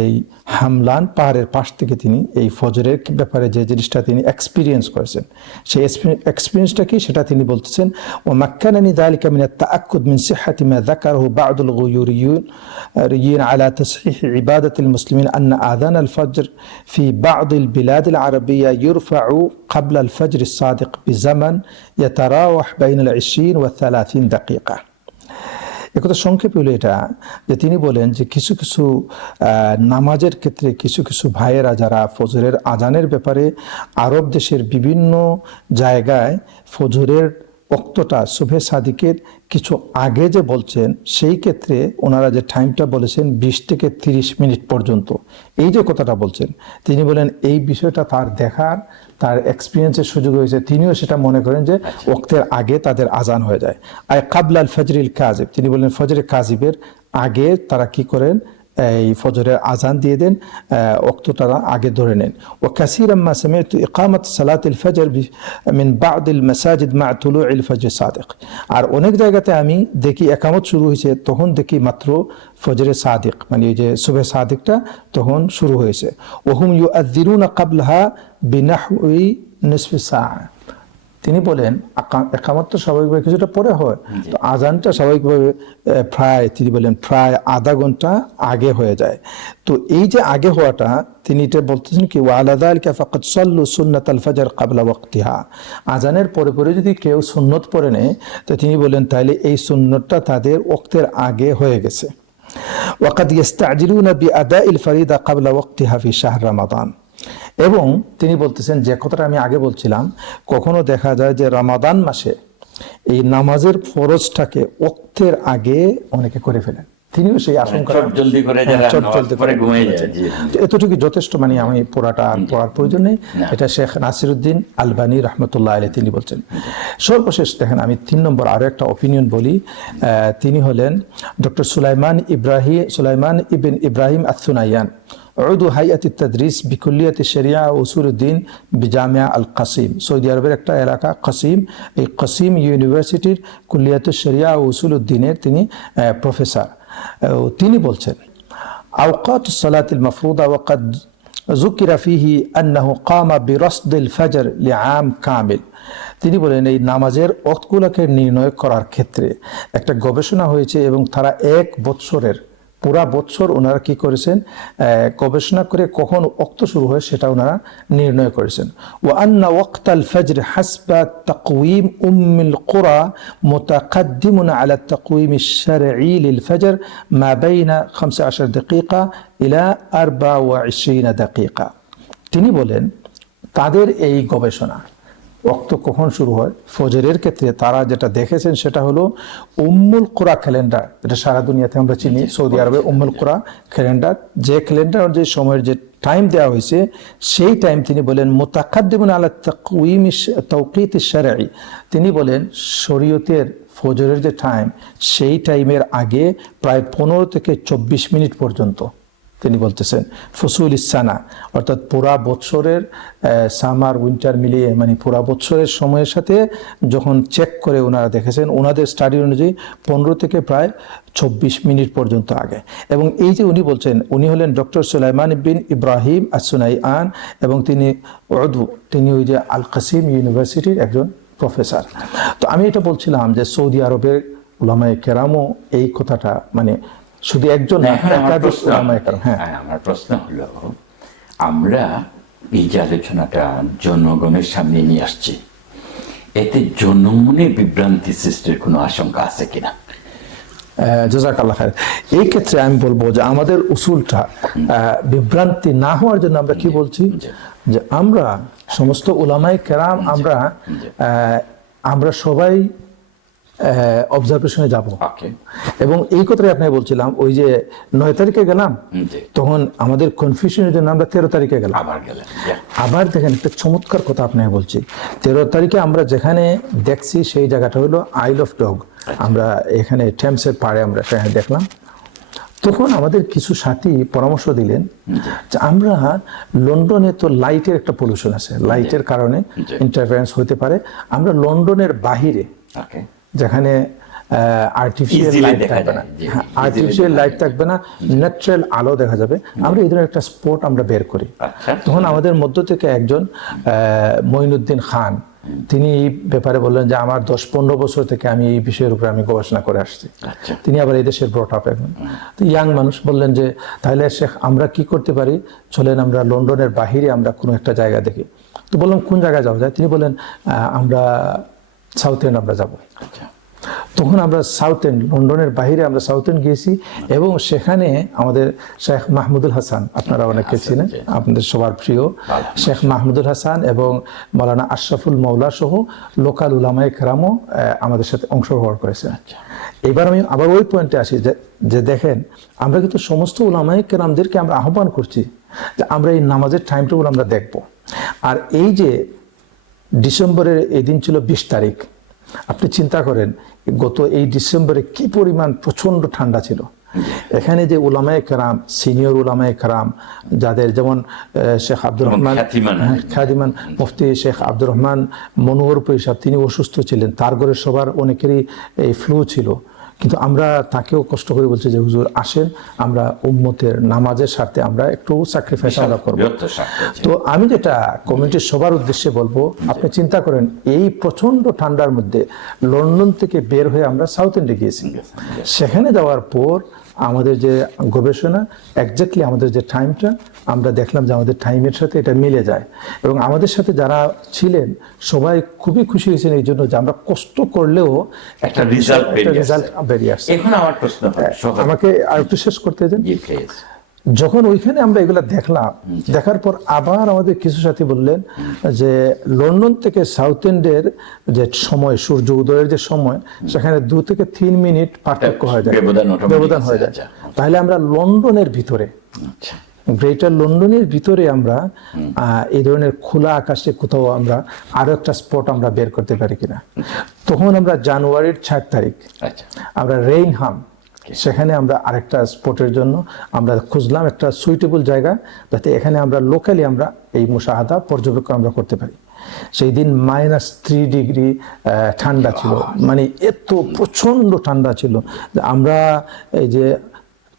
এই হামলান পাহাড়ের পাশ থেকে তিনি এই ফজরের ব্যাপারে যে জিনিসটা তিনি এক্সপিরিয়েন্স করেছেন, সেই এক্সপিরিয়েন্সটা কি সেটা তিনি বলতেছেন। ও মাক্কানানি যালিকা মিন আত-তাআক্কুদ মিন সিহহাতি মা যাকারাহু বা'দুল গুয়ুরিয়িন আলা তাসহিহ ইবাদাতিল মুসলিমিন আন্না আযান আল-ফজর ফি বা'দিল বিলাদিল আরাবিয়্যা ইরফা'ু ক্বাবলা আল-ফজর আস-সাদিক বিজামান ইয়াতারাওয়াহ বাইনা আল-20 ওয়া 30 দাকিকা। একথা সংক্ষেপে হলো এটা যে তিনি বলেন যে কিছু কিছু নামাজের ক্ষেত্রে কিছু কিছু ভাইয়েরা যারা ফজরের আজানের ব্যাপারে আরব দেশের বিভিন্ন জায়গায় ফজরের ওক্তটা সুবহে সাদিকের কিছু আগে যে বলছেন, সেই ক্ষেত্রে ওনারা যে টাইমটা বলেছেন 20 থেকে 30 মিনিট পর্যন্ত, এই যে কথাটা বলছেন, তিনি বলেন এই বিষয়টা তার দেখার, তার এক্সপিরিয়েন্সের সুযোগ হয়েছে। তিনিও সেটা মনে করেন যে ওক্তের আগে তাদের আজান হয়ে যায়। আই কাবলাল ফজরিল কাজিব, তিনি বলেন ফজরের কাজিবের আগে তারা কি করেন, এই ফজরের আজান দিয়ে দেন, ওক্তটা আগে ধরে নেন। ও কাসীরাম মা সামি'তু ইকামাত সালাতিল ফজর মিন বা'দিল মাসাজিদ মা তুলু'িল ফজর সাদিক। আর অনেক জায়গাতে আমি দেখি একামত শুরু হয়েছে, তখন দেখি মাত্র ফজরের সাদিক, মানে এই যে সুবহে সাদিকটা তখন শুরু হয়েছে। ওহুম ইউআযযিরুনা ক্বাবলাহা বিনাহউই নিসফি সাআ। তিনি বলেন একামত তো স্বাভাবিকভাবে কিছুটা পরে হয়, তো আজানটা স্বাভাবিকভাবে প্রায়, তিনি বলেন প্রায় আধা ঘন্টা আগে হয়ে যায়। তো এই যে আগে হওয়াটা, তিনি এটা বলতেছেন কি ওয়ালা যালিকা ফাকাদ সাল্লু সুন্নাতাল ফজর ক্বাবলা ওয়াক্তিহা। আজানের পরে পরে যদি কেউ সুন্নত পড়ে নেয়, তো তিনি বলেন তাহলে এই সুন্নতটা তাদের ওয়াক্তের আগে হয়ে গেছে। ওয়াকাদ ইস্তাজিলুনা বিআদাইল ফরিদা ক্বাবলা ওয়াক্তিহা ফি শাহর রমাদান। এবং তিনি বলতেছেন যে কথাটা আমি আগে বলছিলাম, কখনো দেখা যায় যে রমাদান মাসে এই নামাজের ফরজটাকে ওক্তের আগে অনেকে করে ফেলেন। তিনিও সেই আশঙ্কা জলদি করে ঘুমিয়ে যায়। এতটুকু যথেষ্ট, মানে আমি পড়াটা পড়ার প্রয়োজন নেই। এটা শেখ নাসিরউদ্দিন আলবানী রহমতুল্লাহ আলাইহি তিনি বলছেন। সর্বশেষ দেখেন আমি 3 নম্বর আরো একটা অপিনিয়ন বলি। তিনি হলেন ডক্টর সুলাইমান ইবন ইব্রাহিম আস-সুনাইয়ান, উদু হাইয়াতুত তাদরিস বিকুল্লিয়াতি শরিয়া ও উসুলুদ্দিন বিজামিয়া আল কাসিম। সৌদি আরবের একটা এলাকা কাসিম, এই কাসিম ইউনিভার্সিটির কুল্লিয়াতুশ শরিয়া ও উসুলুদ্দিনের তিনি প্রফেসর। তিনি বলছেন আওকাতুস সালাতিল মাফরুদা ওয়াকাদ যুকিরা ফিহি আন্নাহু কামা বিরাসদিল ফজর লিআম কামিল। তিনি বলেন এই নামাজের ওয়াক্তগুলোকে নির্ণয় করার ক্ষেত্রে একটা গবেষণা হয়েছে, এবং তারা 1 বছরের পুরা বছর ওনারা কি করেছেন, গবেষণা করে কখন ওয়াক্ত শুরু হয় সেটা ওনারা নির্ণয় করেছেন। ওয়া আন্না ওয়াক্তাল ফজর হাসবা তাকওয়িম উম্মুল কুরা মুতাকাদ্দিমুন আলা তাকওয়িমিশ শারঈ লিল ফজর মা বাইনা 15 দাকিকা ইলা 24 দাকিকা। তিনি বলেন তাদের এই গবেষণা ওয়াক্ত কখন শুরু হয় ফজরের ক্ষেত্রে তারা যেটা দেখেছেন সেটা হলো উম্মুল কুরা ক্যালেন্ডার, এটা সারা দুনিয়াতে আমরা চিনি। সৌদি আরবে উম্মুল কুরা ক্যালেন্ডার, যে ক্যালেন্ডার যে সময়ের যে টাইম দেওয়া হয়েছে সেই টাইম তিনি বলেন মুতাকাদ্দিমুন আলা তাওকীতিশ শারঈ। তিনি বলেন শরীয়তের ফজরের যে টাইম সেই টাইমের আগে প্রায় 15 থেকে 24 মিনিট পর্যন্ত তিনি বলতেছেন ফসুল ইসানা, অর্থাৎ পুরা বৎসরের সামার উইন্টার মিলিয়ে মানে পুরা বৎসরের সময়ের সাথে যখন চেক করে ওনারা দেখেছেন, ওনাদের স্টাডি অনুযায়ী 15 থেকে প্রায় 24 মিনিট পর্যন্ত আগে। এবং এই যে উনি বলছেন, উনি হলেন ডক্টর সুলাইমান বিন ইব্রাহিম আসুনাইআন, এবং তিনি ওই যে আল কাসিম ইউনিভার্সিটির একজন প্রফেসর। তো আমি এটা বলছিলাম যে সৌদি আরবের উলামায়ে কেরামও এই কথাটা মানে শুধু একজন একাধিক উলামায়ে কেরাম। হ্যাঁ, আমার প্রশ্ন হলো, আমরা এই যে আলোচনাটা জনগণের সামনে নিয়ে আসছি, এতে জনমনে বিভ্রান্তি সৃষ্টির কোনো আশঙ্কা আছে কিনা? জাযাকাল্লাহ খায়ের। এই ক্ষেত্রে আমি বলবো যে আমাদের উসুলটা বিভ্রান্তি না হওয়ার জন্য আমরা কি বলছি, যে আমরা সমস্ত উলামায়ে কেরাম আমরা সবাই অবজারভেশনে যাব। এবং এই কথাই আপনাকে বলছিলাম, ওই যে 9 তারিখে গেলাম, তখন আমাদের কনফিউশনের জন্য আমরা 13 তারিখে গেলাম। আবার দেখেন একটা চমৎকার কথা আপনাকে বলছি, 13 তারিখে আমরা যেখানে দেখছি সেই জায়গাটা হলো আইল অফ ডগ। আমরা এখানে টেমসের পাড়ে আমরা সেখানে দেখলাম। তখন আমাদের কিছু সাথী পরামর্শ দিলেন যে আমরা লন্ডনে তো লাইটের একটা পলিউশন আছে, লাইটের কারণে ইন্টারফারেন্স হতে পারে, আমরা লন্ডনের বাহিরে যেখানে আর্টিফিশিয়াল লাইট থাকবে না, ন্যাচারাল আলো দেখা যাবে, আমরা এই ধরনের একটা স্পট আমরা বের করি। তখন আমাদের মধ্য থেকে একজন মঈনুদ্দিন খান, তিনি এই ব্যাপারে বললেন যে আমার 10-15 বছর থেকে আমি এই বিষয়ের উপরে আমি গবেষণা করে আসছি। তিনি আবার এই দেশের ব্রট আপ এখন, তো ইয়াং মানুষ, বললেন যে তাহলে শেখ আমরা কি করতে পারি, চলেন আমরা লন্ডনের বাহিরে আমরা কোনো একটা জায়গা দেখি। তো বললাম কোন জায়গায় যাওয়া যায়? তিনি বললেন আমরা সাউথ এন্ড আমরা যাব। তখন আমরা সাউথ এন্ড, লন্ডনের বাহিরে আমরা সাউথ এন্ড গিয়েছি, এবং সেখানে আমাদের শেখ মাহমুদুল হাসান, আপনারা অনেকে ছিলেন, আপনাদের সবার প্রিয় শেখ মাহমুদুল হাসান এবং মাওলানা আশরাফুল মাওলা সহ লোকাল উলামায়ে কেরামও আমাদের সাথে অংশগ্রহণ করেছেন। এবার আমি আবার ওই পয়েন্টে আসি যে দেখেন, আমরা কিন্তু সমস্ত উলামায়ে কেরামদেরকে আমরা আহ্বান করছি যে আমরা এই নামাজের টাইম টেবিল আমরা দেখব। আর এই যে ডিসেম্বরের এই দিন ছিল 20 তারিখ, আপনি চিন্তা করেন গত এই ডিসেম্বরে কি পরিমাণ প্রচন্ড ঠান্ডা ছিল। এখানে যে উলামায়ে কেরাম, সিনিয়র উলামায়ে কেরাম যাদের, যেমন শেখ আব্দুর রহমান খাদিমান মুফতি শেখ আব্দুর রহমান মনোহরপুরী সাহেব, তিনি অসুস্থ ছিলেন, তার ঘরে সবার অনেকেরই এই ফ্লু ছিল, কিন্তু আমরা তাকেও কষ্ট করে বলছি যে হুজুর আসেন, আমরা উম্মতের নামাজের স্বার্থে আমরা একটু স্যাক্রিফাইস আমরা করব। তো আমি যেটা কমিউনিটির সবার উদ্দেশ্যে বলবো, আপনি চিন্তা করেন এই প্রচন্ড ঠান্ডার মধ্যে লন্ডন থেকে বের হয়ে আমরা সাউথ এন্ডে গিয়েছি। সেখানে যাওয়ার পর আমাদের যে গবেষণা, এক্স্যাক্টলি আমাদের যে টাইমটা, আমরা দেখলাম যে আমাদের টাইমের সাথে এটা মিলে যায়, এবং আমাদের সাথে যারা ছিলেন সবাই খুবই খুশি হয়েছেন এই জন্য যে আমরা কষ্ট করলেও একটা রেজাল্ট বেরিয়ে আসছে। এখন আমার প্রশ্ন, আমাকে আরেকটু শেষ করতে দেন। যখন ওইখানে আমরা এগুলা দেখলাম, দেখার পর আবার আমাদের কিছু সাথী বললেন যে লন্ডন থেকে সাউথ এন্ডের যে সময়, সূর্য উদয়ের যে সময়, সেখানে 2 থেকে 3 মিনিট পার্থক্য হয়ে যায়, ব্যবধান হয়ে যায়। তাহলে আমরা লন্ডনের ভিতরে, গ্রেটার লন্ডনের ভিতরে আমরা এই ধরনের খোলা আকাশে কোথাও আমরা আরো একটা স্পট আমরা বের করতে পারি কিনা। তখন আমরা জানুয়ারির 4 তারিখ আমরা রেইনহাম, সেখানে আমরা আরেকটা স্পটের জন্য আমরা খুঁজলাম একটা সুইটেবল জায়গা, যাতে এখানে আমরা লোকালি আমরা এই মুশাহাদা পর্যবেক্ষণ আমরা করতে পারি। সেই দিন -3 ডিগ্রি ঠান্ডা ছিল, মানে এত প্রচন্ড ঠান্ডা ছিল যে আমরা এই যে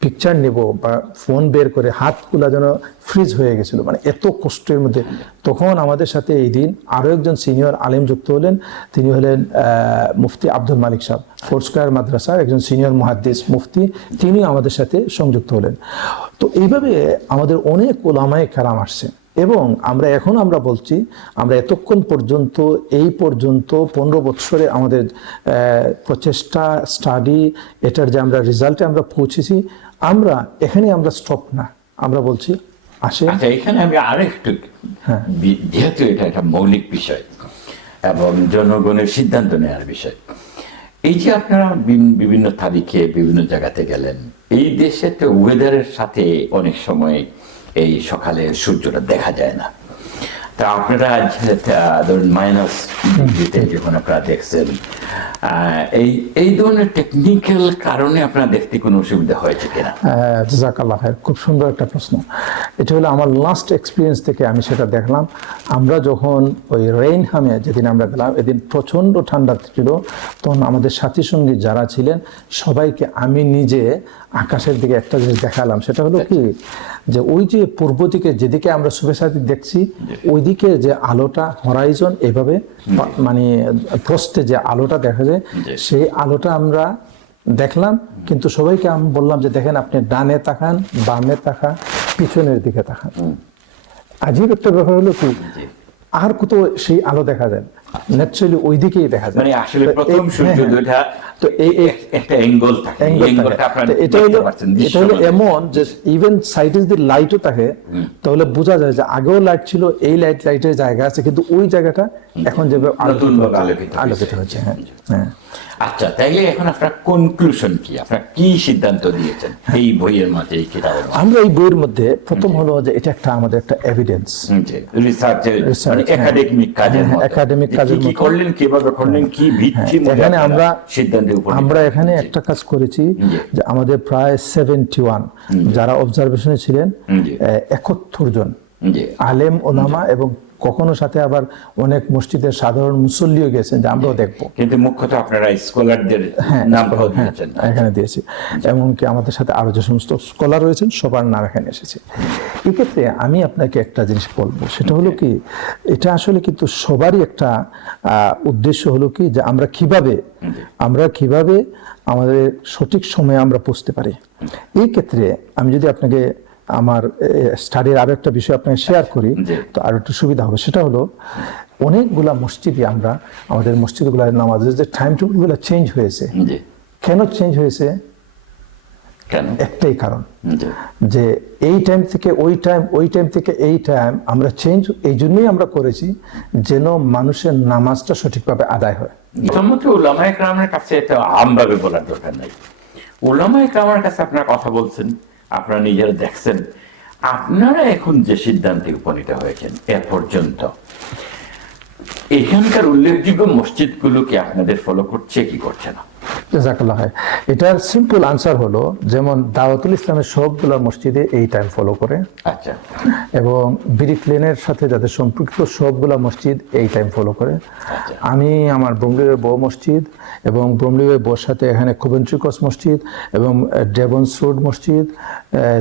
পিকচার নেব বা ফোন বের করে হাতগুলা যেন ফ্রিজ হয়ে গেছিল, মানে এত কষ্টের মধ্যে। তখন আমাদের সাথে এই দিন আরো একজন সিনিয়র আলেম যুক্ত হলেন, তিনি হলেন মুফতি আব্দুল মালিক সাহেব, ফোর্স্কয়ার মাদ্রাসার একজন সিনিয়র মুহাদ্দিস মুফতি, তিনি আমাদের সাথে সংযুক্ত হলেন। তো এইভাবে আমাদের অনেক উলামায়ে কেরাম আসছেন, এবং আমরা বলছি আমরা এতক্ষণ পর্যন্ত, এই পর্যন্ত 15 বছরে আমাদের প্রচেষ্টা, স্টাডি, এটার যে আমরা রেজাল্টে আমরা পৌঁছেছি, আমরা এখানে আমরা স্টপ না, আমরা বলছি আসে। আচ্ছা, এখানে আমি আরেকটু, যেহেতু এটা একটা মৌলিক বিষয় এবং জনগণের সিদ্ধান্ত নেওয়ার বিষয়, এই যে আপনারা বিভিন্ন তারিখে বিভিন্ন জায়গাতে গেলেন, এই দেশে তো ওয়েদারের সাথে অনেক সময় এই সকালে সূর্যটা দেখা যায় না, তা আপনারা আজ ধরুন মাইনাস ডিগ্রিতে যখন আপনারা দেখছেন, এই ধরনের টেকনিক্যাল কারণে আপনারা দেখতে কোনো অসুবিধা হয়েছে কিনা? জাযাকাল্লাহ খায়ের, খুব সুন্দর একটা প্রশ্ন। এটা হলো আমার লাস্ট এক্সপিরিয়েন্স থেকে আমি সেটা দেখলাম। আমরা যখন ওই রেইনহামে যেদিন আমরা গেলাম, এদিন প্রচণ্ড ঠান্ডা ছিল, তখন আমাদের সাথী সঙ্গী যারা ছিলেন সবাইকে আমি নিজে আকাশের দিকে একটা জিনিস দেখালাম। সেটা হলো কি, যে ওই যে পূর্ব দিকে যেদিকে আমরা শুভেচ্ছাদি দেখছি, ওইদিকে যে আলোটা হরাইজন এভাবে মানে প্রস্থে যে আলোটা দেখা যায়, সেই আলোটা আমরা দেখলাম। কিন্তু সবাইকে আমি বললাম যে দেখেন, আপনি ডানে তাকান, বামে তাকান, পিছনের দিকে তাকান। আজীব একটা ব্যাপার হলো কি, আর কোথাও সেই আলো দেখা যায় না, ন্যাচারালি ওই দিকেই দেখা যায়। মানে আসলে প্রথম সূর্য দুইটা তো এই একটা অ্যাঙ্গেল থাকে, অ্যাঙ্গেলটা আপনারা এটা হলো এমন যে ইভেন সাইডে যদি লাইটও থাকে তাহলে বোঝা যায় যে আগেও লাইট ছিল, এই লাইটের জায়গা আছে, কিন্তু ওই জায়গাটা এখন যেভাবে আলোকিত হচ্ছে। হ্যাঁ। আচ্ছা, তাইলে এখন আপনার কনক্লুশন কি, আপনারা কি সিদ্ধান্ত দিয়েছেন এই বইয়ের মধ্যে, এই কিতাবের মধ্যে? আমরা এই বইয়ের মধ্যে প্রথম হলো যে এটা একটা আমাদের একটা এভিডেন্স, রিসার্চের মানে একাডেমিক কাজের মতো, একাডেমিক কাজের কি করলেন, কিভাবে করলেন, কি ভিত্তি এখানে আমরা সিদ্ধান্তের উপর আমরা এখানে একটা কাজ করেছি যে আমাদের প্রায় 71 যারা অবজারভেশনে ছিলেন, 71 জন আলেম ওলামা, এবং কখনো সাথে আবার অনেক মসজিদের সাধারণ মুসল্লিও গেছেন, যে আমরাও দেখবো। কিন্তু মুখ্যত আপনারা স্কলারদের নাম দিয়েছেন এখানে দিয়েছি, এমনকি আমাদের সাথে আরো যে সমস্ত স্কলার রয়েছেন সবার নাম এখানে এসেছে। এক্ষেত্রে আমি আপনাকে একটা জিনিস বলবো, সেটা হলো কি, এটা আসলে কিন্তু সবারই একটা উদ্দেশ্য হলো কি, যে আমরা কিভাবে আমাদের সঠিক সময়ে আমরা পৌঁছতে পারি। এই ক্ষেত্রে আমি যদি আপনাকে আমার স্টাডির আরো একটা বিষয় আপনাকে শেয়ার করি, তো আরো একটু সুবিধা হবে। সেটা হলো অনেকগুলা মসজিদে আমরা আমাদের মসজিদগুলোর নামাজের যে টাইম টেবিলগুলো চেঞ্জ হয়েছে। কেন চেঞ্জ হয়েছে? একটাই কারণ, যে এই টাইম থেকে ওই টাইম, ওই টাইম থেকে এই টাইম আমরা চেঞ্জ এই জন্যই আমরা করেছি, যেন মানুষের নামাজটা সঠিকভাবে আদায় হয়। উলামায়ে কেরামের কাছে এটা আমভাবে বলার দরকার নাই। উলামায়ে কেরামের কাছে আপনারা কথা বলছেন, আপনারা নিজেরা দেখছেন, আপনারা এখন যে সিদ্ধান্তে উপনীত হয়েছেন এ পর্যন্ত, এখানকার উল্লেখযোগ্য মসজিদগুলোকে আপনাদের ফলো করছে কি করছে না? জাযাকাল্লাহ খায়ের। এটার সিম্পল আনসার হলো, যেমন দাওয়াতুল ইসলামের সবগুলো মসজিদে এই টাইম ফলো করে। আচ্ছা। এবং ব্রিক লেনের সাথে যাদের সম্পর্কিত সবগুলো মসজিদ এই টাইম ফলো করে। আমি আমার ব্রমলিওয়ের বউ মসজিদ এবং ব্রমলিওয়ের বউর সাথে এখানে কোভেন্ট্রি মসজিদ এবং ডেভন্স রোড মসজিদ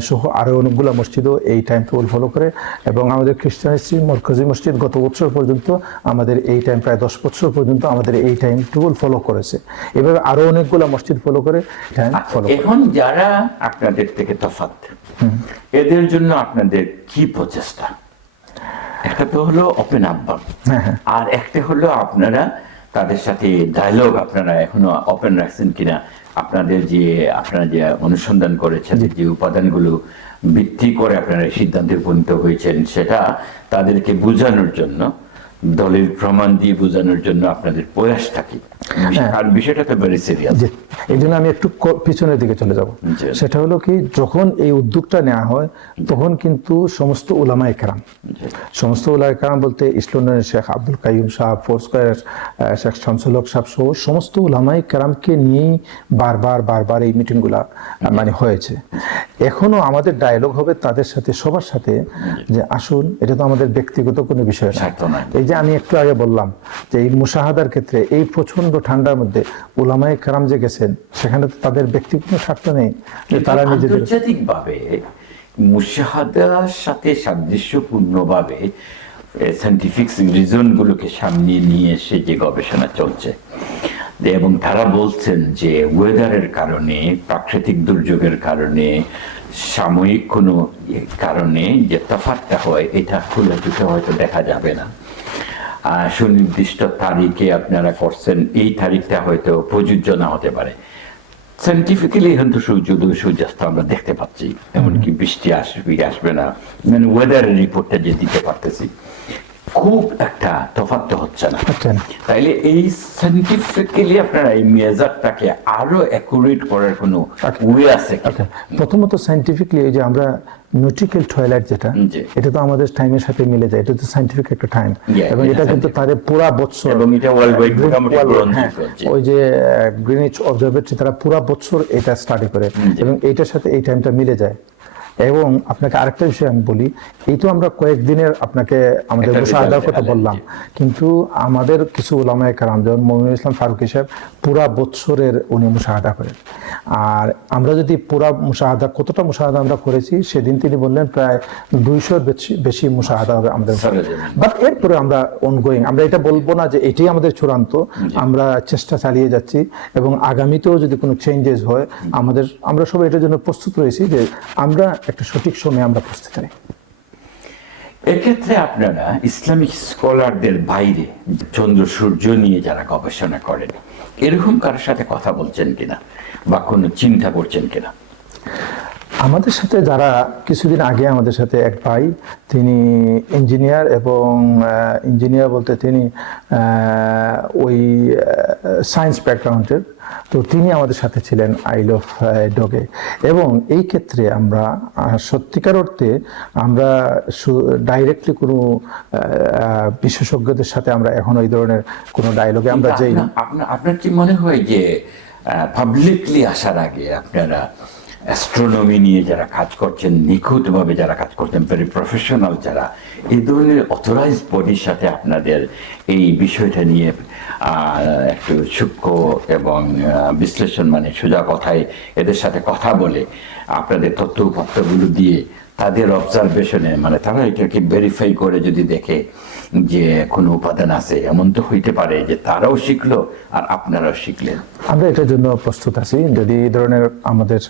সহ আরো অনেকগুলো মসজিদও এই টাইম টেবিল ফলো করে। এবং আমাদের খ্রিস্টানিস্ট্রি মরকজি মসজিদ গত বছর পর্যন্ত আমাদের এই টাইম, প্রায় 10 বছর পর্যন্ত আমাদের এই টাইম টেবিল ফলো করেছে। এভাবে আরো অনেকগুলো মসজিদ ফলো করে টাইম ফলো করে। এখন যারা আপনাদের থেকে তফাৎ, এদের জন্য আপনাদের কি প্রচেষ্টা? একটা তো হলো ওপেন আহ্বান, আর একটা হলো আপনারা তাদের সাথে ডায়ালগ আপনারা এখনো ওপেন রাখছেন কিনা, আপনারা যে অনুসন্ধান করেছেন, যে উপাদানগুলো ভিত্তি করে আপনারা সিদ্ধান্তে উপনীত হয়েছেন, সেটা তাদেরকে বোঝানোর জন্য, দলিল প্রমাণ দিয়ে বোঝানোর জন্য আপনাদের প্রয়াসটা কি? আর বিষয়টা তো ভেরি সিরিয়াস। এই জন্য আমি একটু পিছনের দিকে চলে যাব। সেটা হলো কি, যখন এই উদ্যোগটা নেওয়া হয় তখন কিন্তু সমস্ত উলামায়ে কেরাম বলতে ইসলামের শেখ আব্দুল কাইয়ুম সাহেব, ফোরস্কয়ার শেখ শামসুল হক সাহেব সহ সমস্ত উলামায়ে কেরামকে নিয়েই বারবার এই মিটিংগুলা মানে হয়েছে। এখনো আমাদের ডায়ালগ হবে তাদের সাথে, সবার সাথে, যে আসুন, এটা তো আমাদের ব্যক্তিগত কোনো বিষয় না। এই যে আমি একটু আগে বললাম যে এই মুশাহাদার ক্ষেত্রে এই প্রচন্ড ঠান্ডার মধ্যে উলামায়ে কেরাম যে গেছেন, সেখানে তো তাদের ব্যক্তিগত স্বার্থ নেই, তারা নিজেদের আন্তর্জাতিকভাবে মুশাহাদার সাথে সাদৃশ্যপূর্ণভাবে সায়েন্টিফিক রিজনগুলোকে সামনে নিয়ে এসে যে গবেষণা চলছে, এবং তারা বলছেন যে ওয়েদারের কারণে, প্রাকৃতিক দুর্যোগের কারণে, সাময়িক কোনো কারণে যে তফাৎটা হয়, এটা খুলে চোখে হয়তো দেখা যাবে না। সুনির্দিষ্ট তারিখে আপনারা করছেন, এই তারিখটা হয়তো প্রযোজ্য না হতে পারে। সায়েন্টিফিক্যালি কিন্তু সূর্যাস্ত আমরা দেখতে পাচ্ছি, এমনকি বৃষ্টি আসবে না, মানে ওয়েদারের রিপোর্টটা যে দিতে পারতেছি। খুব একটা তফাৎ তো হচ্ছে না। হচ্ছে না। তাইলে এই সায়েন্টিফিক্যালি আপনারা এই মেজারটাকে আরো অ্যাকুরেট করার কোনো ওয়ে আছে কি? প্রথমত সায়েন্টিফিকলি এই যে আমরা নিউট্রিক্যাল টয়লেট যেটা, জি। এটা তো আমাদের টাইমের সাথে মিলে যায়, এটা তো সায়েন্টিফিক একটা টাইম, এবং এটা কিন্তু তাদের পুরা বছর, এবং এটা ওয়ার্ল্ড ওয়াইড মোটামুটি গ্রহণযোগ্য। জি। ওই যে গ্রিনিচ অবজারভেটরি তারা পুরা বছর এটা স্টাডি করে, এবং এইটার সাথে এই টাইমটা মিলে যায়। এবং আপনাকে আরেকটা বিষয় আমি বলি, এই তো আমরা কয়েকদিনের আপনাকে আমাদের মুশাহাদার কথা বললাম, কিন্তু আমাদের কিছু উলামায়ে কেরাম যেমন মমিনুল ইসলাম ফারুকী সাহেব পুরা বছরের উনি মুশাহাদা করেন। আর আমরা যদি পুরা মুশাহাদা, কতটা মুশাহাদা আমরা করেছি সেদিন তিনি বললেন প্রায় 200-র বেশি মুশাহাদা হবে আমাদের। বাট এরপরে আমরা অনগোয়িং, আমরা এটা বলবো না যে এটাই আমাদের চূড়ান্ত, আমরা চেষ্টা চালিয়ে যাচ্ছি, এবং আগামীতেও যদি কোনো চেঞ্জেস হয় আমরা সবাই এটার জন্য প্রস্তুত রয়েছি যে আমরা একটা সঠিক সময়ে আমরা প্রস্তুত হই। এক্ষেত্রে আপনারা ইসলামিক স্কলারদের বাইরে চন্দ্র সূর্য নিয়ে যারা গবেষণা করেন, এরকম কারোর সাথে কথা বলছেন কিনা বা কোনো চিন্তা করছেন কিনা? আমাদের সাথে যারা কিছুদিন আগে আমাদের সাথে এক ভাই, তিনি ইঞ্জিনিয়ার, এবং ইঞ্জিনিয়ার বলতে তিনি ওই সায়েন্স ব্যাকগ্রাউন্ডের, তো তিনি আমাদের সাথে ছিলেন আইল অফ ডগে। এবং এই ক্ষেত্রে আমরা সত্যিকার অর্থে আমরা ডাইরেক্টলি কোনো বিশেষজ্ঞদের সাথে আমরা এখন ওই ধরনের কোনো ডায়লগে আমরা যাই না। আপনার কি মনে হয় যে পাবলিকলি আসার আগে আপনারা অ্যাস্ট্রোনমি নিয়ে যারা কাজ করছেন, নিখুঁতভাবে যারা কাজ করছেন, ভেরি প্রফেশনাল যারা, এই ধরনের অথরাইজড বডির সাথে আপনাদের এই বিষয়টা নিয়ে একটু সূক্ষ্ম এবং বিশ্লেষণ, মানে সোজা কথায় এদের সাথে কথা বলে আপনাদের তথ্য উপাত্তগুলো দিয়ে তাদের অবজারভেশনে, মানে তারা এটাকে ভেরিফাই করে যদি দেখে যে কোনো উপাদান আছে, এমন তো হইতে পারে যে তারাও শিখলো আর আপনারাও শিখলেন। আমরা এটার জন্য প্রস্তুত আছি। যদি এই ধরনের আমাদের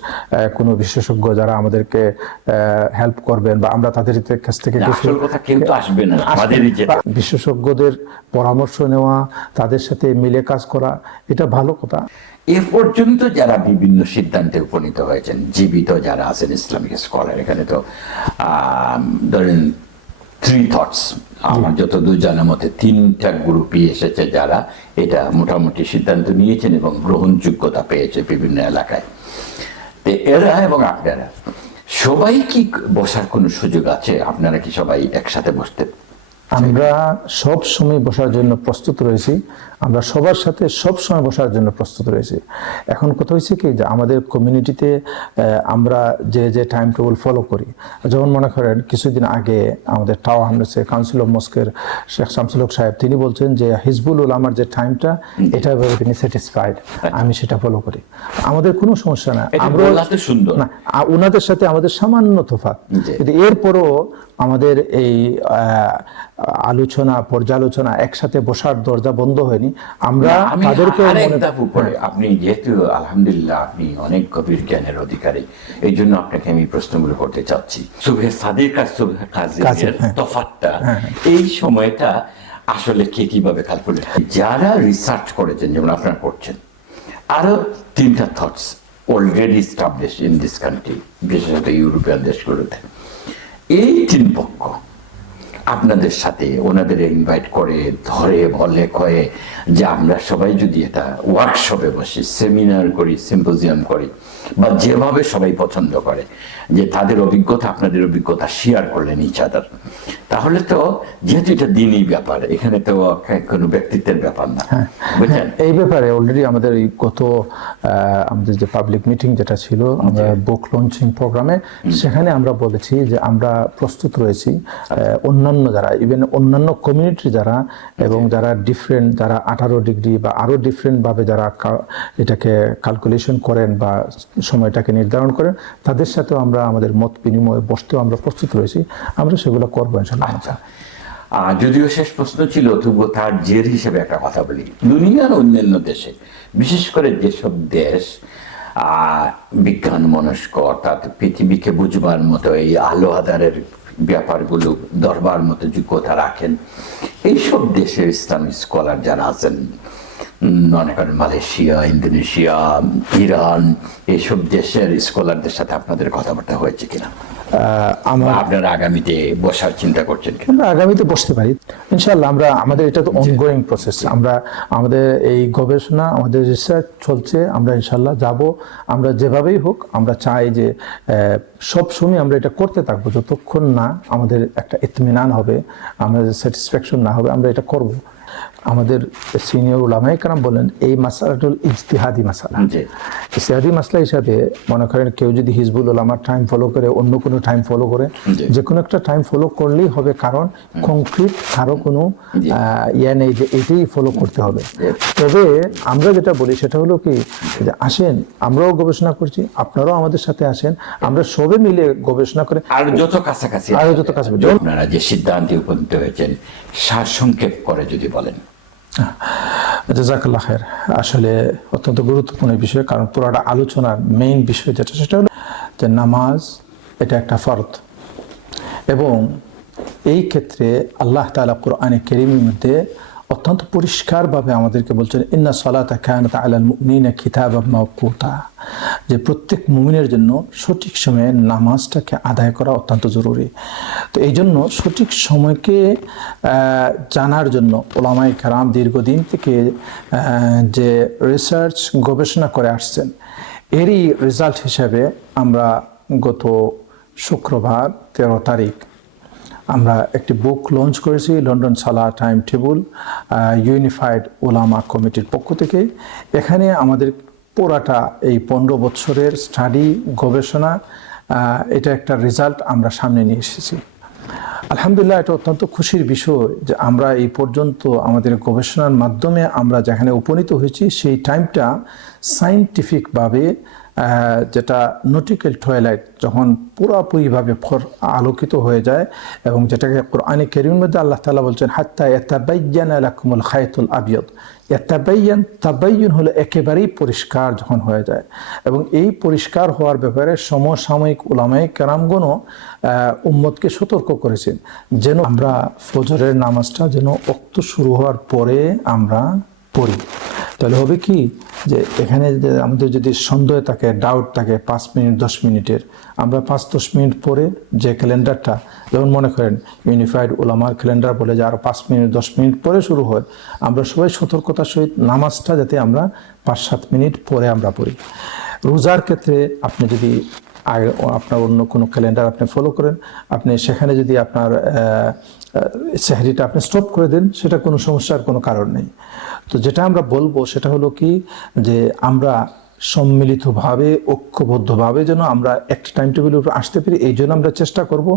কোনো বিশেষজ্ঞ যারা আমাদেরকে হেল্প করবেন, বা আমরা তাদের কাছ থেকে আসল কথা কেউ তো আসবে না, আমাদেরই যেটা, বিশেষজ্ঞদের পরামর্শ নেওয়া, তাদের সাথে মিলে কাজ করা, এটা ভালো কথা। এ পর্যন্ত যারা বিভিন্ন সিদ্ধান্তে উপনীত হয়েছেন, জীবিত যারা আছেন ইসলামিক স্কলার, এখানে তো ধরেন 3 থটস, আমার যতদূর জানা মতে 3টা গ্রুপই এসেছে যারা এটা মোটামুটি সিদ্ধান্ত নিয়েছেন এবং গ্রহণযোগ্যতা পেয়েছে বিভিন্ন এলাকায়। তো এরা এবং আপনারা সবাই কি বসার কোনো সুযোগ আছে? আপনারা কি সবাই একসাথে বসতে? আমরা সব সময় বসার জন্য প্রস্তুত রয়েছি, আমরা সবার সাথে সব সময় বসার জন্য প্রস্তুত রয়েছি। এখন কথা হয়েছে কি, যে আমাদের কমিউনিটিতে আমরা যে টাইম টেবিল ফলো করি, যেমন মনে করেন কিছুদিন আগে আমাদের টাওয়ার হামলেসে কাউন্সিল অফ মস্কের শেখ শামসুল হক সাহেব তিনি বলছেন যে হিজবুল উলামার যে টাইমটা, এটা ভেবে তিনি স্যাটিসফাইড, আমি সেটা ফলো করি, আমাদের কোনো সমস্যা না। আমরা না, ওনাদের সাথে আমাদের সামান্য তফাৎ, কিন্তু এরপরও আমাদের এই আলোচনা, পর্যালোচনা, একসাথে বসার দরজা বন্ধ হয়নি। আমরা তাদেরকে আপনি যেহেতু আলহামদুলিল্লাহ আপনি অনেক গভীর জ্ঞানের অধিকারী, এই জন্য আপনাকে আমি প্রশ্নগুলো করতে চাচ্ছি। সুবহে সাদিক আর সুবহে কাযিমের তফাৎটা, এই সময়টা আসলে কে কিভাবে ক্যালকুলেট, যারা রিসার্চ করেছেন যেমন আপনারা করছেন, আরো 3টা thoughts already establish in this country, বিশেষত ইউরোপিয়ান দেশগুলোতে। এই 3 পক্ষ আপনাদের সাথে ওনাদের ইনভাইট করে ধরে বলে কয়ে যে আমরা সবাই যদি এটা ওয়ার্কশপে বসি, সেমিনার করি, সিম্পোজিয়াম করি, বা যেভাবে সবাই পছন্দ করে, যে তাদের অভিজ্ঞতা আপনাদের অভিজ্ঞতা শেয়ার করলেন ইচ আদার, তাহলে তো যেহেতু এটা দিনই ব্যাপার, এখানে তো কোনো ব্যক্তিত্বের ব্যাপার না, বুঝলেন? এই ব্যাপারে অলরেডি আমাদের এই আমাদের যে পাবলিক মিটিং যেটা ছিল, আমরা বুক লঞ্চিং প্রোগ্রামে, সেখানে আমরা বলেছি যে আমরা প্রস্তুত রয়েছি অন্যান্য যারা, ইভেন অন্যান্য কমিউনিটি যারা, এবং যারা ডিফারেন্ট, যারা 18 ডিগ্রি বা আরো ডিফারেন্ট ভাবে যারা এটাকে ক্যালকুলেশন করেন বা সময়টাকে নির্ধারণ করেন, তাদের সাথেও আমরা আমাদের মত বিনিময়ে বসতেও আমরা প্রস্তুত রয়েছি, আমরা সেগুলো করবো ইনশাআল্লাহ। আচ্ছা, যদিও শেষ প্রশ্ন ছিল, তবুও তার জের হিসেবে একটা কথা বলি। দুনিয়ার অন্যান্য দেশে, বিশেষ করে যেসব দেশ বিজ্ঞান মনস্ক, অর্থাৎ পৃথিবীকে বুঝবার মতো এই আলো আধারের ব্যাপারগুলো দরবার মতো যোগ্যতা রাখেন, এইসব দেশের ইসলামিক স্কলার যারা আছেন, মনে করেন মালয়েশিয়া, ইন্দোনেশিয়া, ইরান, এইসব দেশের স্কলারদের সাথে আপনাদের কথাবার্তা হয়েছে কিনা? আপনারা আগামীতে বসার চিন্তা করছেন? আমরা আগামীতে বসতে পারি ইনশাআল্লাহ। আমাদের এটা তো অনগোয়িং প্রসেস। আমাদের এই গবেষণা, আমাদের রিসার্চ চলছে। আমরা ইনশাআল্লাহ যাব। আমরা যেভাবেই হোক, আমরা চাই যে সব সময় আমরা এটা করতে থাকবো যতক্ষণ না আমাদের একটা ইতমিনান হবে, আমাদের স্যাটিসফ্যাকশন না হবে, আমরা এটা করব। আমাদের সিনিয়র উলামায়ে কেরাম বলেন এই মাসআলাটা হল ইজতিহাদি মাসআলা। ইজতিহাদি মাসলা হিসাবে মনে করেন কেউ যদি হিজবুল উলামার টাইম ফলো করে, অন্য কোনো টাইম ফলো করে, যে কোনো একটা টাইম ফলো করলেই হবে, কারণ কংক্রিট কারো কোনো ইয়ে নেই যে এটাই ফলো করতে হবে। তবে আমরা যেটা বলি সেটা হলো কি, যে আসেন, আমরাও গবেষণা করছি, আপনারাও আমাদের সাথে আসেন, আমরা সবে মিলে গবেষণা করে আর যত কাছাকাছি আপনারা যে সিদ্ধান্তে উপনীত হয়েছেন সারসংক্ষেপ করে যদি বলেন। জাযাকাল্লাহ খায়ের। আসলে অত্যন্ত গুরুত্বপূর্ণ বিষয়, কারণ পুরোটা আলোচনার মেইন বিষয় যেটা, সেটা হলো যে নামাজ এটা একটা ফরজ, এবং এই ক্ষেত্রে আল্লাহ তাআলা কোরআনে কারীমের মধ্যে অত্যন্ত পরিষ্কারভাবে আমাদেরকে বলছেন ইন্না সলাতা কানাত আলাল মুমিনিনা কিতাবাম মাওকুতা, যে প্রত্যেক মুমিনের জন্য সঠিক সময়ে নামাজটাকে আদায় করা অত্যন্ত জরুরি। তো এই জন্য সঠিক সময়কে জানার জন্য উলামায়ে কেরাম দীর্ঘদিন থেকে যে রিসার্চ গবেষণা করে আসছেন, এরই রেজাল্ট হিসেবে আমরা গত শুক্রবার 13 তারিখ আমরা একটি বুক লঞ্চ করেছি, লন্ডন সালাহ টাইম টেবল ইউনিফাইড উলামা কমিটির পক্ষ থেকে। এখানে আমাদের পুরাটা এই 15 বছরের স্টাডি গবেষণা, এটা একটা রেজাল্ট আমরা সামনে নিয়ে এসেছি। আলহামদুলিল্লাহ, এটা অত্যন্ত খুশির বিষয় যে আমরা এই পর্যন্ত আমাদের গবেষণার মাধ্যমে আমরা যেখানে উপনীত হয়েছি, সেই টাইমটা সায়েন্টিফিকভাবে, যেটা নটিক্যাল টয়লাইট যখন পুরোপুরিভাবে আলোকিত হয়ে যায়, এবং যেটাকে কোরআনে কারীমের মধ্যে আল্লাহ তাআলা বলছেন হাত্তা ইয়াতাবায়্যানা লাকুমুল খায়তুল আবিয়াদ। ইয়াতাবায়্যান, তাবায়্যুন হলো একেবারেই পরিষ্কার যখন হয়ে যায়, এবং এই পরিষ্কার হওয়ার ব্যাপারে সমসাময়িক উলামায়ে কেরামগণও উম্মতকে সতর্ক করেছেন, যেন আমরা ফজরের নামাজটা যেন ওয়াক্ত শুরু হওয়ার পরে আমরা পড়ি। তাহলে হবে কি, যে এখানে যে আমাদের যদি সন্দেহ থাকে, ডাউট থাকে 5 মিনিট 10 মিনিটের, আমরা 5-10 মিনিট পরে যে ক্যালেন্ডারটা, যেমন মনে করেন ইউনিফাইড উলামার ক্যালেন্ডার বলে যে আরও 5 মিনিট 10 মিনিট পরে শুরু হয়, আমরা সবাই সতর্কতার সহিত নামাজটা যাতে আমরা 5-7 মিনিট পরে আমরা পড়ি। রোজার ক্ষেত্রে আপনি যদি আপনার অন্য কোনো ক্যালেন্ডার আপনি ফলো করেন, আপনি সেখানে যদি আপনার সেহরিটা আপনি স্টপ করে দেন, সেটা কোনো সমস্যার কোনো কারণ নেই। তো যেটা আমরা বলবো সেটা হলো কি, যে আমরা সম্মিলিতভাবে ঐক্যবদ্ধভাবে যেন আমরা একটা টাইম টেবিলের উপর আসতে পারি, এই জন্য আমরা চেষ্টা করব।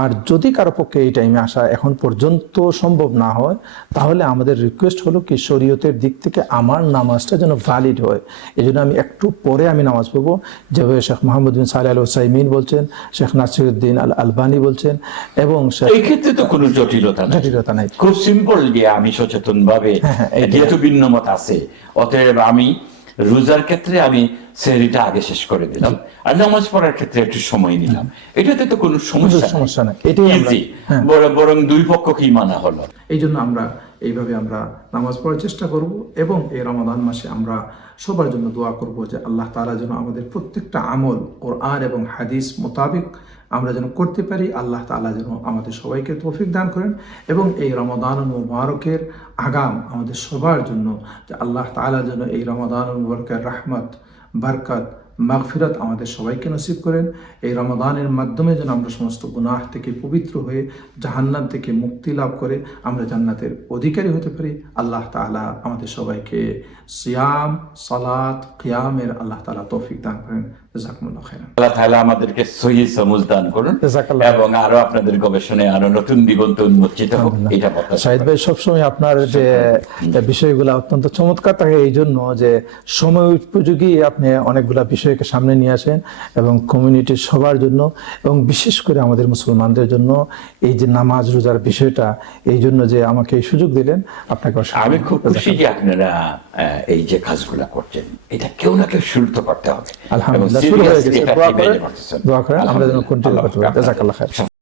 আর যদি কারো পক্ষে এই টাইমে আসা এখন পর্যন্ত সম্ভব না হয়, তাহলে আমাদের রিকোয়েস্ট হলো কি, শরীয়তের দিক থেকে আমার নামাজটা যেন ভ্যালিড হয়। এই জন্য আমি একটু পরে আমি নামাজ পড়বো, যেভাবে শেখ মোহাম্মদ বিন সালেহ আল উসাইমিন বলছেন, শেখ নাসিরউদ্দিন আল আলবানী বলছেন, এবং এই ক্ষেত্রে তো কোনো জটিলতা নাই, খুব সিম্পল যে আমি সচেতন ভাবে, যেহেতু ভিন্নমত আছে, অতএব আমি রোজার ক্ষেত্রে আমি সেহরিটা আগে শেষ করে দিলাম, আর নামাজ পড়ার ক্ষেত্রে একটু সময় নিলাম, এটাতে তো কোনো সমস্যা নাই, এটাই ইজি, বরং দুই পক্ষকেই মানা হলো। এই জন্য আমরা এইভাবে আমরা নামাজ পড়ার চেষ্টা করব, এবং এই রমাদান মাসে আমরা সবার জন্য দোয়া করব যে আল্লাহ তাআলা যেন আমাদের প্রত্যেকটা আমল কোরআন এবং হাদিস মোতাবেক আমরা যেন করতে পারি। আল্লাহ তাআলা যেন আমাদের সবাইকে তৌফিক দান করেন, এবং এই রমাদান মুবারকের আগাম আমাদের সবার জন্য যে আল্লাহ তাআলা যেন এই রমাদান মুবারকের রহমত, বরকত, মাগফিরাত আমাদের সবাইকে নসিব করেন। এই রমাদানের মাধ্যমে যেন আমরা সমস্ত গুনাহ থেকে পবিত্র হয়ে জাহান্নাম থেকে মুক্তি লাভ করে আমরা জান্নাতের অধিকারী হতে পারি। আল্লাহ তাআলা আমাদের সবাইকে সিয়াম, সালাত, কিয়ামের আল্লাহ তাআলা তৌফিক দান করেন। জাযাকুমুল্লাহ খাইরান। আল্লাহ তাআলা আমাদেরকে সহি সমঝ দান করুন, এবং আরো আপনাদের গবেষণায় আরো নতুন দিগন্ত উন্মোচিত হোক, এটা প্রত্যাশা। শাহিদ ভাই, সবসময় আপনার যে বিষয়গুলো অত্যন্ত চমৎকার থাকে, এই জন্য যে সময় উপযোগী আপনি অনেকগুলা বিষয়কে সামনে নিয়ে আসেন, এবং কমিউনিটির সবার জন্য, এবং বিশেষ করে আমাদের মুসলমানদের জন্য এই যে নামাজ রোজার বিষয়টা, এই জন্য যে আমাকে এই সুযোগ দিলেন, আপনাকে আমি খুব খুশি যে আপনারা এই যে কাজগুলা করছেন, এটা কেউ না কেউ শুরু তো করতে হবে। আলহামদুলিল্লাহ, শুরু হয়ে গেছে। দোয়া করেন আমরা যেন কন্টিনিউ করতে পারি। জাযাকাল্লাহ খাইর।